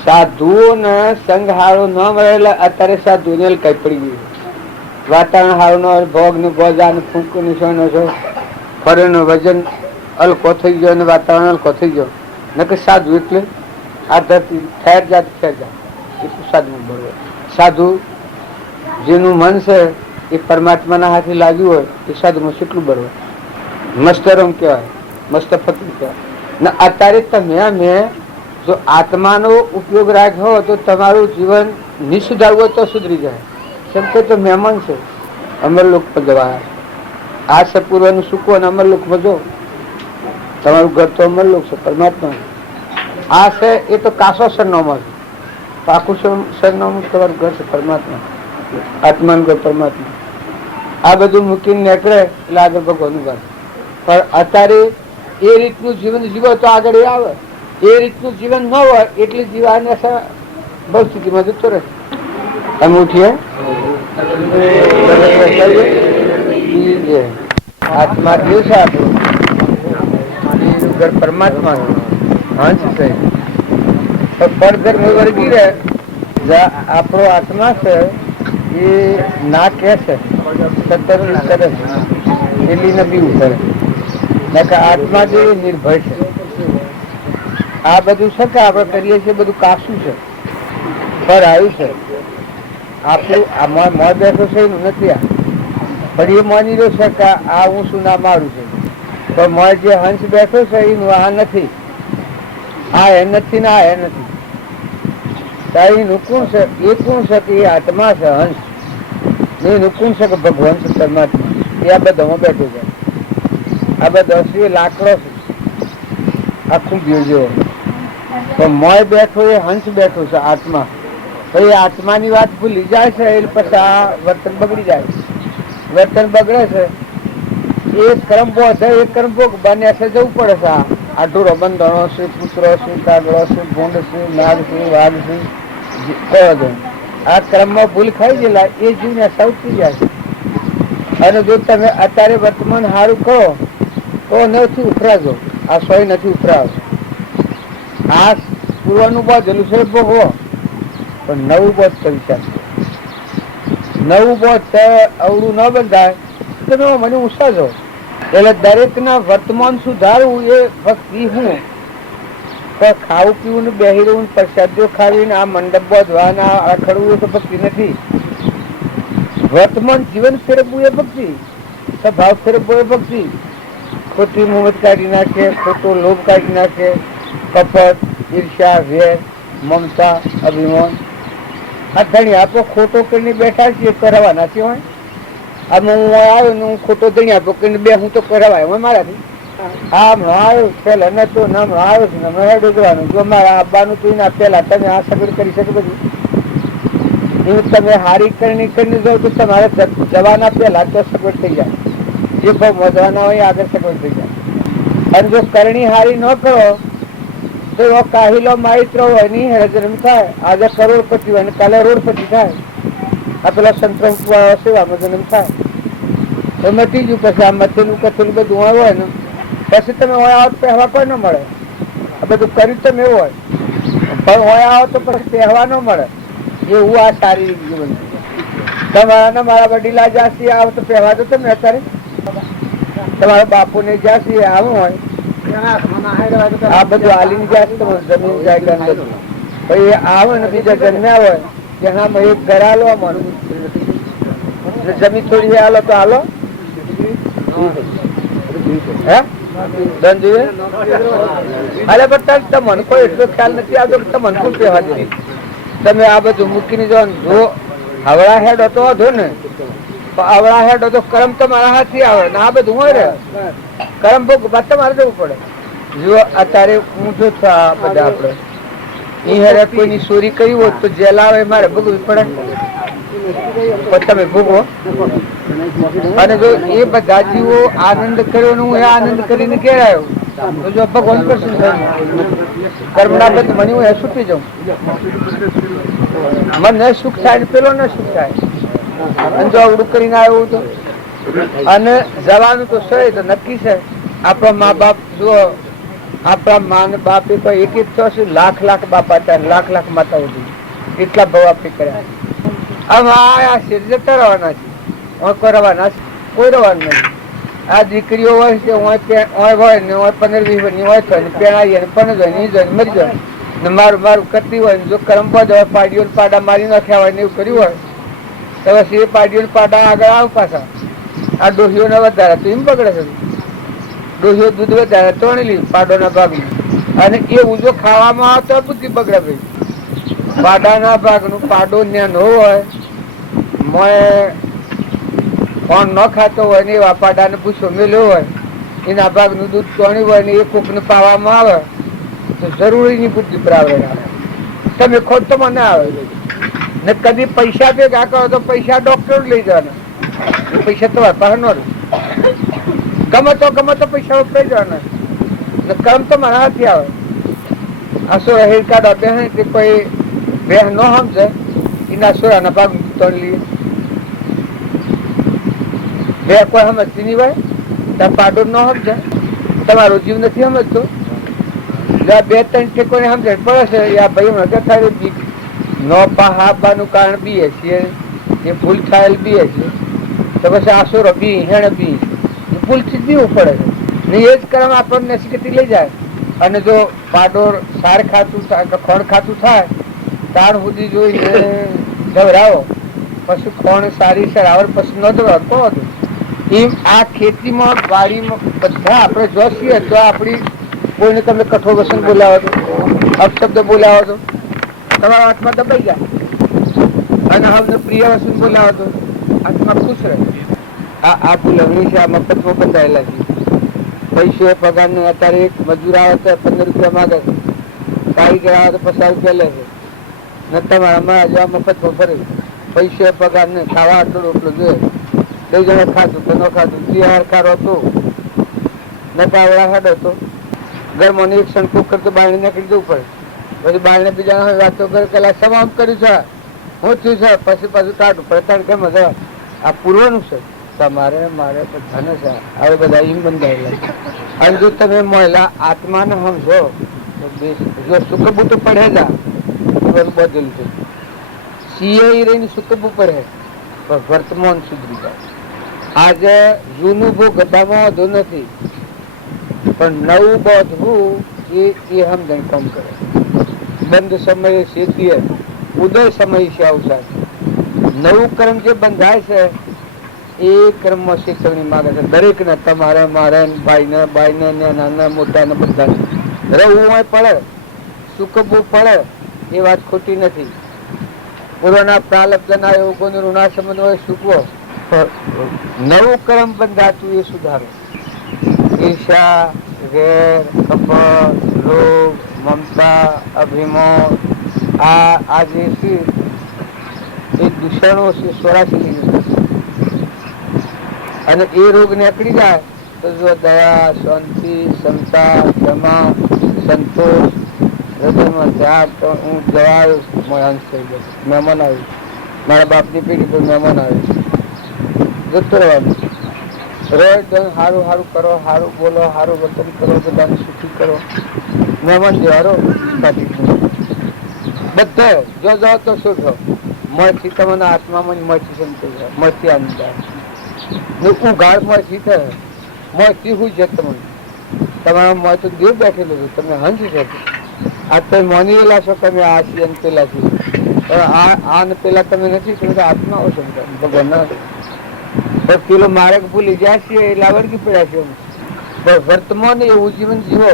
સાધુઓને સંઘ હારો ન મળેલા અત્યારે સાધુને કઈ પડી ગયું. વાતાવરણ હારું ન હોય, ભોગ ને બોજા ને ફૂંક નિશાનો છો ફરેનું વજન અલકો થઈ ગયો અને વાતાવરણ અલકો થઈ ગયો. નકે સાધુ એટલે આ ધરતી ઠેર જાત એટલું સાધુ બરોબર. સાધુ જેનું મન છે એ પરમાત્માના હાથે લાગ્યું હોય એ સાધુમાં કેટલું બળ હોય. મસ્તરમ કહેવાય, મસ્ત ફકીર કહેવાય. ને અત્યારે તમે જો આત્માનો ઉપયોગ રાખ્યો તો તમારું જીવન નિસુધારું હોય તો સુધરી જાય. કેમ કે તો મહેમાન છે, અમરલોક જવા. આ સપૂર્વનું સુકો અને અમરલોકમાં જો તમારું ઘર તો અમરલોક છે, પરમાત્મા. આ છે એ તો કાસો સરનામા છે, પાકું સરનામું તમારું ઘર છે પરમાત્મા, આત્માનું ઘર પરમાત્મા. આ બધું મૂકીને નીકળે એટલે આગળ ભગવાનનું ઘર. પણ અત્યારે એ રીતનું જીવન જીવો તો આગળ એ આવે. એ રીતનું જીવન ન હોય એટલે જીવાને બહુ સ્થિતિમાં જતો રહે. અમે ઉઠીએ આત્મા જે છે આપણું ઘર પરમાત્મા હંસ છે. પરધર્મ વર્ગી રહે આપણો આત્મા છે એ ના કે છે સત્તર સરસ એટલી નબી ઉતરે. આત્મા જે નિર્ભય છે. આ બધું છે કે આપણે કરીએ છીએ બધું કાશું છે, ફળ આવ્યું છે. આપણું આ મોં બેઠો છે એનું નથી આ, પણ એ માની રહ્યો છે કે આ હું શું ના મારું છે. પણ મોં જે હંસ બેઠો છે એનું આ નથી, આ એ નથી ને આ એ નથી. એનું કોણ છે? એ કોણ છે કે એ આત્મા છે, હંસ. એનું કોણ છે કે ભગવાન છે, પરમાત્મા. એ આ બધામાં બેઠો છે. આ બધા છે લાકડો છે, આખું ભીડ જેવો. તો મોય બેઠો એ હંસ બેઠો છે, આત્મા. એ આત્માની વાત ભૂલી જાય છે એ પછી આ વર્તન બગડી જાય. વર્તન બગડે છે એ કર્મભોગ છે, એ કર્મભોગ બને છે જવું પડે છે. આ ઢોરો બંધણો છે, કૂતરો છે, કાગડો છે, ભૂંડ છે, નાગ છે, વાઘ છે, આ ક્રમમાં ભૂલ ખાઈ ગયેલા એ જીવને સૌથી જાય. અને જો તમે અત્યારે વર્તમાન સારું કહો તો નથી ઉતરાજો. આ સોય નથી ઉતરાવજો. આ પૂર્વનું બોધેલું છે ભોગવો, પણ નવું બોધ કરી શકશે. નવું બોધ અવળું ન બંધાય તો મને ઉસાજો. એટલે દરેક ના વર્તમાન સુધારવું એ ભક્તિ. હું પણ ખાવું પીવું ને બેહી રહું, પ્રસાદો ખાવીને આ મંડપ બોધવાના અખડવું એ તો ભક્તિ નથી. વર્તમાન જીવન ફેરવવું એ ભક્તિ, સ્વભાવ ફેરવવો એ ભક્તિ. ખોટી મોહમ્મદ કાઢી નાખે, ખોટો લોભ કાઢી નાખે, કપટ, ઈર્ષ્યા, વેર, મમતા, અભિમાન. આ ધણી આપો ખોટો કરીને બેઠા છીએ કરવાના છે. હોય આમ હું આવ્યો ને હું ખોટો ધણી આપો કરીને બે હું તો કરાવાય હોય મારાથી. આમ આવ્યો પેલા નતો નામ આવ્યો છે ને હેડો જવાનું. જો મારા આપવાનું તો એના પેલા તમે આ સગવડ કરી શકો. બધું એવું તમે હારી કરીને કરીને જાઓ તો તમારે જવાના પેલા તો સગવડ થઈ જાય. જે ભાવ વધવાના હોય આગળ સગવડ થઈ જાય. અને જો કરણી હારી ન કરો તો કાહિલો માહિત્ર હોય ની જન્મ થાય. આજે કરોડપતિ હોય ને કાલે રોડપતિ થાય. આ પેલા સંતોષ સેવામાં જન્મ થાય તો મટી ગયું. પછી આ મથેલું કથેલું બધું હોય ને પછી તમે હોય આવો પહેવા કોઈ ન મળે. આ બધું કર્યું તમે એવું હોય પણ હોય આવો તો પછી પહેવા ન મળે. એવું આ શારીરિક જીવન. તમારા મારા વડીલા જ્યાંથી આવો તો પહેવા દો તમે. અત્યારે તમારા બાપુ ને જ્યાંથી આવું હોય આ બધું હાલીને જ્યાં જમીન જાયગા પછી આવે ને બીજા જન્મ્યા હોય તેનામાં એક ઘર હાલો અમારું જમીન થોડી હાલો તો હાલો હે દન જોઈએ. હાલે પણ તમને કોઈ એટલો ખ્યાલ નથી આવતો કે તમને શું કહેવા દે. તમે આ બધું મૂકીને જો હવળા હેડો તો વધો ને. હવળા હેડો તો કર્મ તમારા હાથથી આવે ને આ બધું હોય ને કર્મ ભોગ તમારે જવું પડે. જો અત્યારે હું જો બધા આપડે ઈ કોઈની ચોરી કરી હોત તો જેલ આવે મારે ભોગવવી પડે. તમે ભોગવો. અને જો એ બધા જીવો આનંદ કર્યો ને હું એ આનંદ કરીને ઘેરાયો તો જો ભગવાન કરશું કર્મના બધ મને હું એ છૂટી જાઉં. મને સુખ થાય ને પેલો ને સુખ થાય. અને જો અવડું કરીને આવ્યું તો અને જવાનું તો છે તો નક્કી છે. આપણા મા બાપ જો આપણા મા ને બાપ એ કોઈ એક લાખ લાખ બાપા હતા, લાખ લાખ માતાઓ એટલા ભાવ આપે કર્યા. આમ આ શેર જતા રહેવાના છે, રવાના છે, કોઈ રવાનું નહીં. આ દીકરીઓ હોય છે હોય ને 15-20 વર્ષની હોય તો પેણાઈ ને 15 હોય ને મરી જાય ને મારું મારું કરતી હોય ને જો કરમ પદ હોય પાડીઓ પાડા મારી નાખ્યા હોય ને એવું કર્યું હોય તો પછી એ પાડીઓ પાડા આગળ આવ પાછા આ ડોહીઓને વધારે તો એમ બગડે છે. ડોહીઓ દૂધ વધારે તોણી લી પાડોના ભાગનું અને એ ઊંધો ખાવામાં આવે તો બુદ્ધિ બગડે ભાઈ. પાડાના ભાગનું પાડો ન્યા ન હોય મોય કોણ ન ખાતો હોય ને એવા પાડાને પૂછો મેલ્યો હોય એના ભાગનું દૂધ તોણી હોય ને એ કોકને પાવામાં આવે તો જરૂરીની બુદ્ધિ બરાબર આવે. તમે ખોટ તો મને આવે ને કદી પૈસા ભેગા કરો તો પૈસા ડોક્ટર લઈ જવાના. પૈસા તો પાસે ન ગમે તો પૈસા વપરાઈ જવાના ને કર્મ તો મારા નથી આવે. આસો હેરકાડ બે તે કોઈ બે ન સમજે એના સોરાના ભાગ તોડી લઈએ. બે કોઈ સમજતી નહીં હોય ત્યાં પાડો ન સમજે તમારો જીવ નથી સમજતો બે ત્રણ ટેકોને સમજે પડે છે આ ભાઈ થાય બીક ન પાહાબાનું કારણ બીએ છીએ એ ભૂલ થયેલ બીએ છીએ તો પછી આસુરો બી હેણે બી ભૂલથી બીવું પડે છે ને એ જ કર્મ આપણને નસીકતી લઈ જાય. અને જો પાડો સાર ખાતું થાય ખોણ ખાતું થાય તાર સુધી જોઈને ધવરાવો પછી ખોણ સારી સરાવર પછી ન ધવરાવ તો હતું એમ આ ખેતીમાં વાડીમાં બધા આપણે જો છીએ તો આપણી કોઈને તમે કઠોર વસન બોલાવો છો અપશબ્દ બોલાવો છો તમારા હાથમાં દબાઈ જાય અને અમને પ્રિય વસન બોલાવો છો હાથમાં ખુશ રહે. આ બોલવણી છે આ મફતમાં બંધાયેલા છે. પૈસો પગાર ને અત્યારે એક મજૂર આવે તો 15 રૂપિયા માગે છે કારીગર આવે તો 50 રૂપિયા લે છે ને તમારા જેવા મફતમાં ફરે પૈસો પગાર ને ખાવા આટલો રોટલો જોઈએ 2 જણા ખાધું કે ન ખાધું તિહાર ખારો હતો ન પાવડા હાડો હતો ઘરમાં એક ક્ષણ કુકર તો બારણે નીકળી જવું પડે પછી બારણે બીજા વાતો કરે કે સમાપ્ત કર્યું છે હું થયું છે પછી પાછું કાઢું પડે કારણ કે મજા આ પૂર્વનું છે તમારે મારે બધાને છે હવે બધા એમ બંધાયેલા. અને જો તમે મહિલા આત્માને સમજો તો જો સુકબું તો પડે જા બધું બદલ છે સીએ રહીને સુકબું પડે પણ વર્તમાન સુધરી જાય. આજે જૂનું બહુ ગધામાં વધુ નથી પણ નવું બધું એ સમજણ કામ કરે. બંધ સમયે શેતીએ ઉદય સમય છે અવસાન. નવું કર્મ જે બંધાય છે એ કર્મમાં શેતવણી માગે છે દરેકને તમારે મારે ભાઈને બાઈને નાના મોટા ને બધાને રહેવું હોય પડે સુકબવું પડે એ વાત ખોટી નથી. પૂર્વના પ્રાલબ્ધના યોગોનો ઋણા સંબંધ હોય સુકવો નવું કર્મ બંધાતું એ સુધારો. ઈર્ષા વેર કપટ લોભ મમતા અભિમાન આ જે છે એ દૂષણો છે 84 અને એ રોગ નીકળી જાય તો જો દયા શાંતિ ક્ષમતા ક્ષમા સંતોષ હૃદયમાં ત્યાગ તો હું જવા અંશ થઈ ગયો મહેમાન આવ્યું મારા બાપની પેઢી પર મહેમાન આવ્યું જતો રહેવાનું રોજ સારું સારું કરો સારું બોલો સારું વતન કરો બધાને સુખી કરો મહેમાન જેવારો બધે જો જાઓ તો શું થયો મળથી તમને આત્મામાં મળથી સંતોષ મળથી આનંદ આવે ઉઘાડ મળથી થાય મળથી હું છે તમને તમારા મળ તો દેવ બેઠેલું છે તમે હંસ છો આ તમે માની ગયેલા છો તમે આ છીએ પેલા છીએ આ ને પેલા તમે નથી તમે આત્માઓ છો ભગવાન પેલો માર્ગ ભૂલી જાય છે એટલે વળગી પડ્યા છે. વર્તમાન એવું જીવન જીવો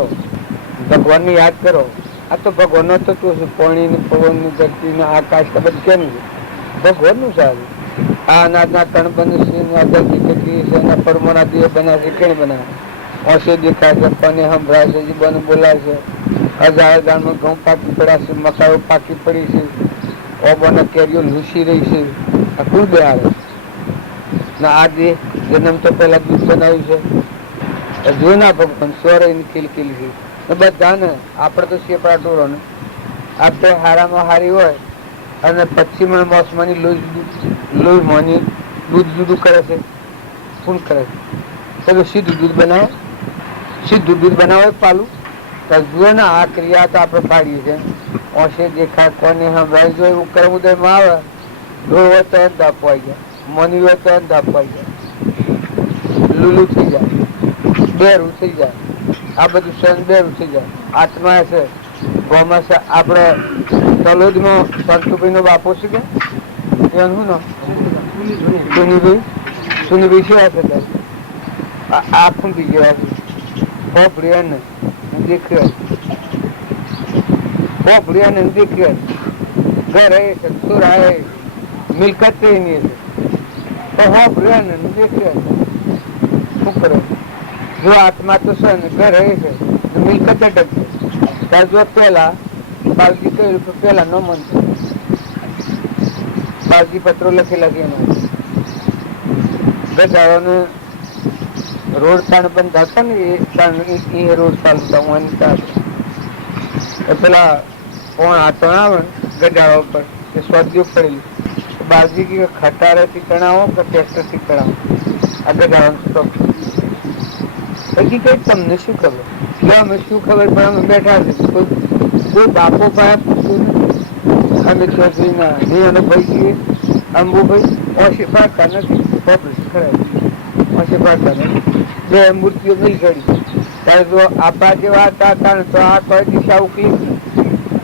ભગવાનને યાદ કરો. આ તો ભગવાનનો તત્વ છે પાણી ને પવન ની ધરતી ને આકાશ બધું કેમ છે ભગવાનનું સારું. આ અનાજના કણ બને છે ધરતી કેટલી છે એના પરમોના દીવે બનાવે છે કેમ બનાવે ઓછે દેખાય છે પાણી સંભળાય છે જીવન બોલાય છે 1000 ગામમાં ઘઉં પાકી પડ્યા છે મકાઈઓ પાકી પડી છે ઓબોના કેરીઓ લૂસી રહી છે આ કુલ બેહાડે આજે જન્મ તો પેલા દૂધ બનાવ્યું છે જૂના ભગવાન સ્વરની ખીલખીલી છે બધાને આપણે તો શેપડા ઢોરો ને આપણે હારામાં હારી હોય અને પશ્ચિમ મોસમાની લોહી મોની દૂધ જુદું કરે છે શું કરે છે તો સીધું દૂધ બનાવે પાલું તો જુઓ ને આ ક્રિયા તો આપણે પાડીએ છીએ ઓછે દેખાય કોને સંભળાય જો એવું કર્મ ઉદયમાં આવે ઢોર હોય તો અંત આપવાઈ જાય મની હોય તો અંત આપવાઈ જાય લીલું થઈ જાય બેરું થઈ જાય આ બધું સહન બેરું થઈ જાય. આત્મા છે ગોમાં છે આપણે તલોદમાં સંતુભાઈ નો બાપો છે કે એનું સુનીભાઈ શું થતા આ ફૂંકી ગયા ખોપડ્યા ને દેખ્યો ખોપડ્યા ને દેખ્યો ઘર હે સુર હે મિલકત નહીં તો ખોપડ્યા ને દેખ્યો શું કરો જો આત્મા તો છે ને ઘર હે છે મિલકત ડગશે ત્યારે જો પેલા બાવજી કહ્યું તો પેલા ન મન બાવજી પત્રો લખેલા છે એમાં ગધાડોને રોડ તાણ બંધ હતા ને એ રોડ ચાલતા હું પેલા કોણ હાથો આવે ને ગધાડા ઉપર એ સ્વાદ્યું પડેલું બાવજી કે ખટારે થી કણાવો કે ટ્રેક્ટર થી કણાવો આ ગધાડો સ્ટોપ પછી કઈ તમને શું ખબર અમે શું ખબર પણ અમે બેઠા છે કોઈ બાપો પાસે પૂછતું નથી અમે છોકરી ના નિયાનો ભાઈ છીએ અંબુભાઈ ઓછી પાડતા નથી ખરા ઓછી પાડતા નથી જે મૂર્તિઓ નહીં ઘડી ત્યારે જો આપણા જેવા હતા ત્યારે તો આ કોઈ દિશા ઉકલી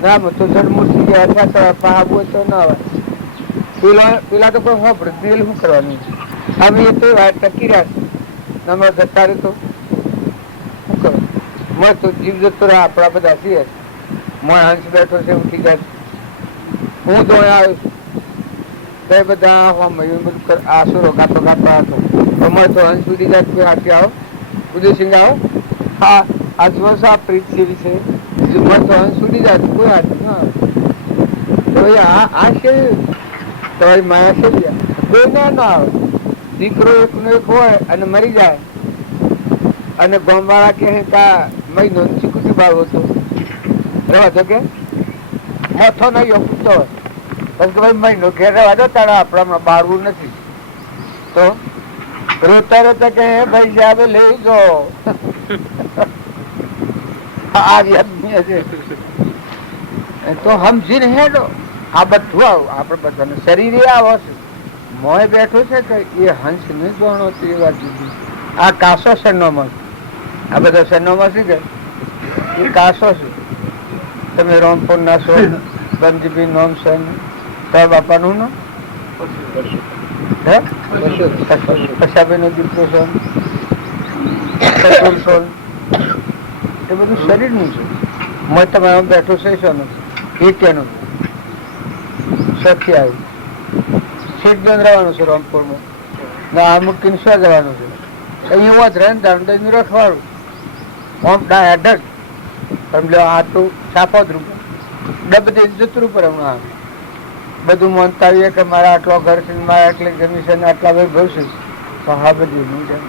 નામ તો જડ મૂર્તિ જે હતા પાબુ તો ના આવે પેલા તો કોઈ હોપડે દિલ શું કરવાનું અમે એ તો વાત ટકી રહ્યા નંબર જતા તો શું કરો મેં તો જીવ જતો રહ્યા આપણા બધા છીએ મોય હંસ બેઠો છે ઉઠી જાય હું દોડે આવ્યો તો એ બધા બધું આસુરો ગાતો ગાતો હતો અમારે તો હંસ સુધી જાય કોઈ હાથી આવો ઉદયસિંહ આવો હા આ દિવસ આ પ્રીત જેવી છે મને તો હંસ સુધી જાય કોઈ હાથી ના તો આ છે તમારી માયા છે કોઈ ના આવે દીકરો એકનો એક હોય અને મરી જાય અને ગોમવાળા કે મહિનો ચીકુટી બાળવો હતો રહેવા તો કે મોથો નહીં પૂછતો હોય પછી કે ભાઈ મહિનો ઘેર રહેવા દો તારા આપણામાં બાળવું નથી તો રોતા રોતા કે ભાઈ સાહેબ લઈ જાઓ આવી છે તો સમજીને હેડો આ બધું આવું આપડે બધાને શરીરે આવો છે મોય બેઠો છે કે એ હંસ નહીં જોણો એ વાત જુદી આ કાસો સન્નોમાં આ બધા સન્નોમાં શું કે એ કાસો છે તમે રોમપુર ના છો બંજીબી નોમ છે તો બાપાનું નામ કશાભાઈ નો દીકરો છે એ બધું શરીરનું છે મોય તમારે બેઠો છે શું એ કેનું સખી આવ્યું સીટ બંધ રહેવાનું છે રામપુરમાં ના આ મૂકીને શું જવાનું છે અહીંયા જ રહે ને દાંડનું રખવાડું આમ ડાયા ઢગ સમજો આટલું છાપો જ રૂપિયા બધી જતું ઉપર હમણાં બધું માનતા આવીએ કે મારા આટલો ઘર છે મારા આટલી જમીન છે આટલા વૈભવ છે તો હા બધી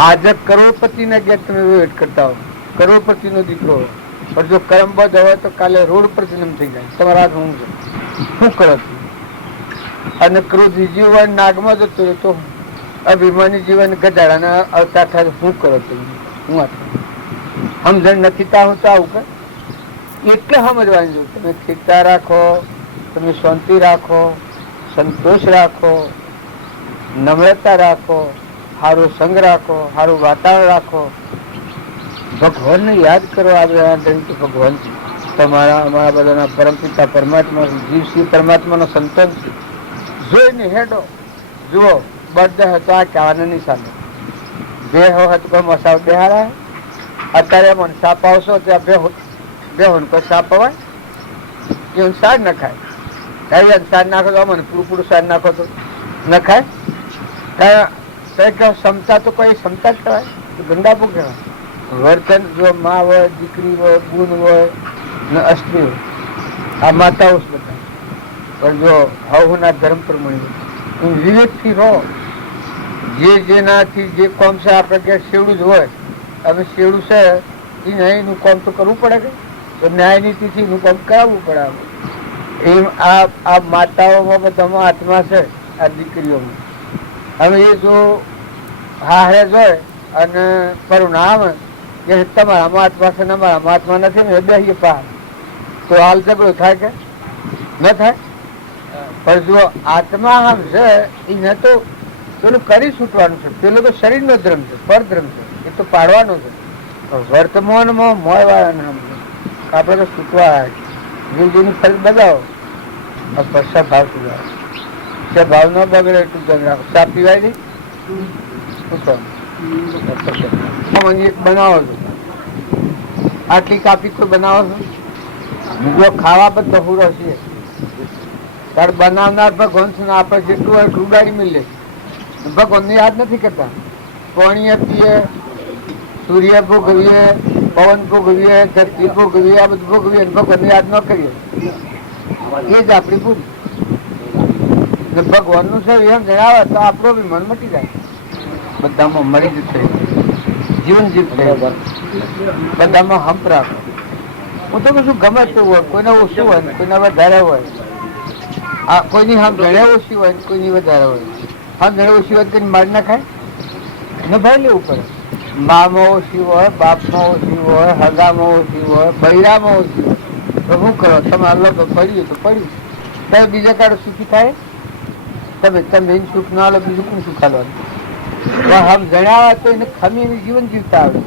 આજે કરોડપતિના ગેટ તમે વેટ કરતા હો કરોડપતિનો દીકરો હોય પણ જો કર્મબદ્ધ હોય તો કાલે રોડ પર જન્મ થઈ જાય તમારા હાથ હું છે શું કરો અને ક્રોધી જીવન નાગમાં જતો રહે તો અભિમાની જીવન ગધાડાના અવતાર થાય શું કરો તમે હું સમજણ નથી તા હું તો આવું કે એટલે સમજવાની જરૂર તમે સ્થિરતા રાખો તમે શાંતિ રાખો સંતોષ રાખો નમ્રતા રાખો સારો સંગ રાખો સારું વાતાવરણ રાખો ભગવાનને યાદ કરો આપણે ભગવાન છે તમારા અમારા બધાના પરમપિતા પરમાત્મા જીવ શ્રી પરમાત્માનો સંતન છે જોઈને હેડો જુઓ બર્થડે હતો આ કહેવાના નહીં સામે બે હોય તો કોઈ મસાવ બેહાડા અત્યારે મને સાપ આવશો ત્યાં બે હોય કોઈ સાપ અવાય એ સાર ન ખાય કઈ સાર નાખો તો મને પૂરું પૂરું સાર નાખો તો ન ખાય ક્ષમતા તો કોઈ ક્ષમતા જ કહેવાય ગંદાપુર કહેવાય વર્તન જો મા હોય દીકરી હોય ગુણ હોય ને અસ્ત્રી હોય આ માતાઓ જ બધા પણ જો હવના ધર્મ પ્રમાણે વિવેકથી રહો જે જેનાથી જે કોમ છે આપણે કે શેવડું જ હોય હવે શેવડું છે એ ન્યાયનું કામ તો કરવું પડે કે તો ન્યાય નીતિથી એનું કામ કરાવવું પડે એમ આ માતાઓમાં બધામાં આત્મા છે આ દીકરીઓમાં હવે એ જો હારે જોય અને પરિણામ કે તમારા મહાત્મા છે ને અમારા મહાત્મા નથી ને બેસીએ પહાડ તો હાલ ઝઘડો થાય કે ન થાય પણ જો આત્મા આમ છે એને તો પેલું કરી છૂટવાનું છે પેલું તો શરીરનો ધર્મ છે પરધર્મ છે એ તો પાડવાનો છે વર્તમાનમાં મોય વાળાના આપણે તો છૂટવા જીવજીની ફરજ બજાવો પશ્ચાત ભાવ સુધારો ભાવ ન બગડે એટલું ધ્યાન રાખો. ચા પીવાય નહીં એક બનાવો છો, આટલી કાપી તો બનાવો છો. જો ખાવા પર દફુરો છે તાર બનાવનાર ભગવાન છે ને આપણે જેટલું હોય એટલું ઉડાડી મિલે. ભગવાન ને યાદ નથી કરતા. પાણી પીએ, સૂર્ય ભોગવીએ, પવન ભોગવીએ, ધરતી ભોગવીએ, આ બધું ભોગવીએ, ભગવાન ને યાદ ન કરીએ એ જ આપણી ભૂલ. ભગવાન નું છે એમ જણાવે તો આપણો બી મન મટી જાય. બધામાં મળી જ થઈ જીવન જીવ થઈ બધામાં હંપ રાખો. હું તો કશું ગમે તેવું હોય, કોઈને ઓછું હોય કોઈને વધારે હોય, આ કોઈની હમ જણે ઓછી હોય કોઈની વધારે હોય. હમ જણે ઓછી હોય કોઈને મારી નાખાય ને ભાઈ લેવું પડે. મામાં ઓછી હોય, બાપમાં ઓછી હોય, હગામાં ઓછી હોય, બૈરામાં ઓછી હોય તો શું કરો? તમે અલ્લાહ તો પડ્યું તો પડ્યું. તમે બીજા કાળે સુખી થાય? તમે સુખ ના લો બીજું કોણ સુખ આલવાનું? હમ જણાવે તો એને ખમી જીવન જીવતા આવડે.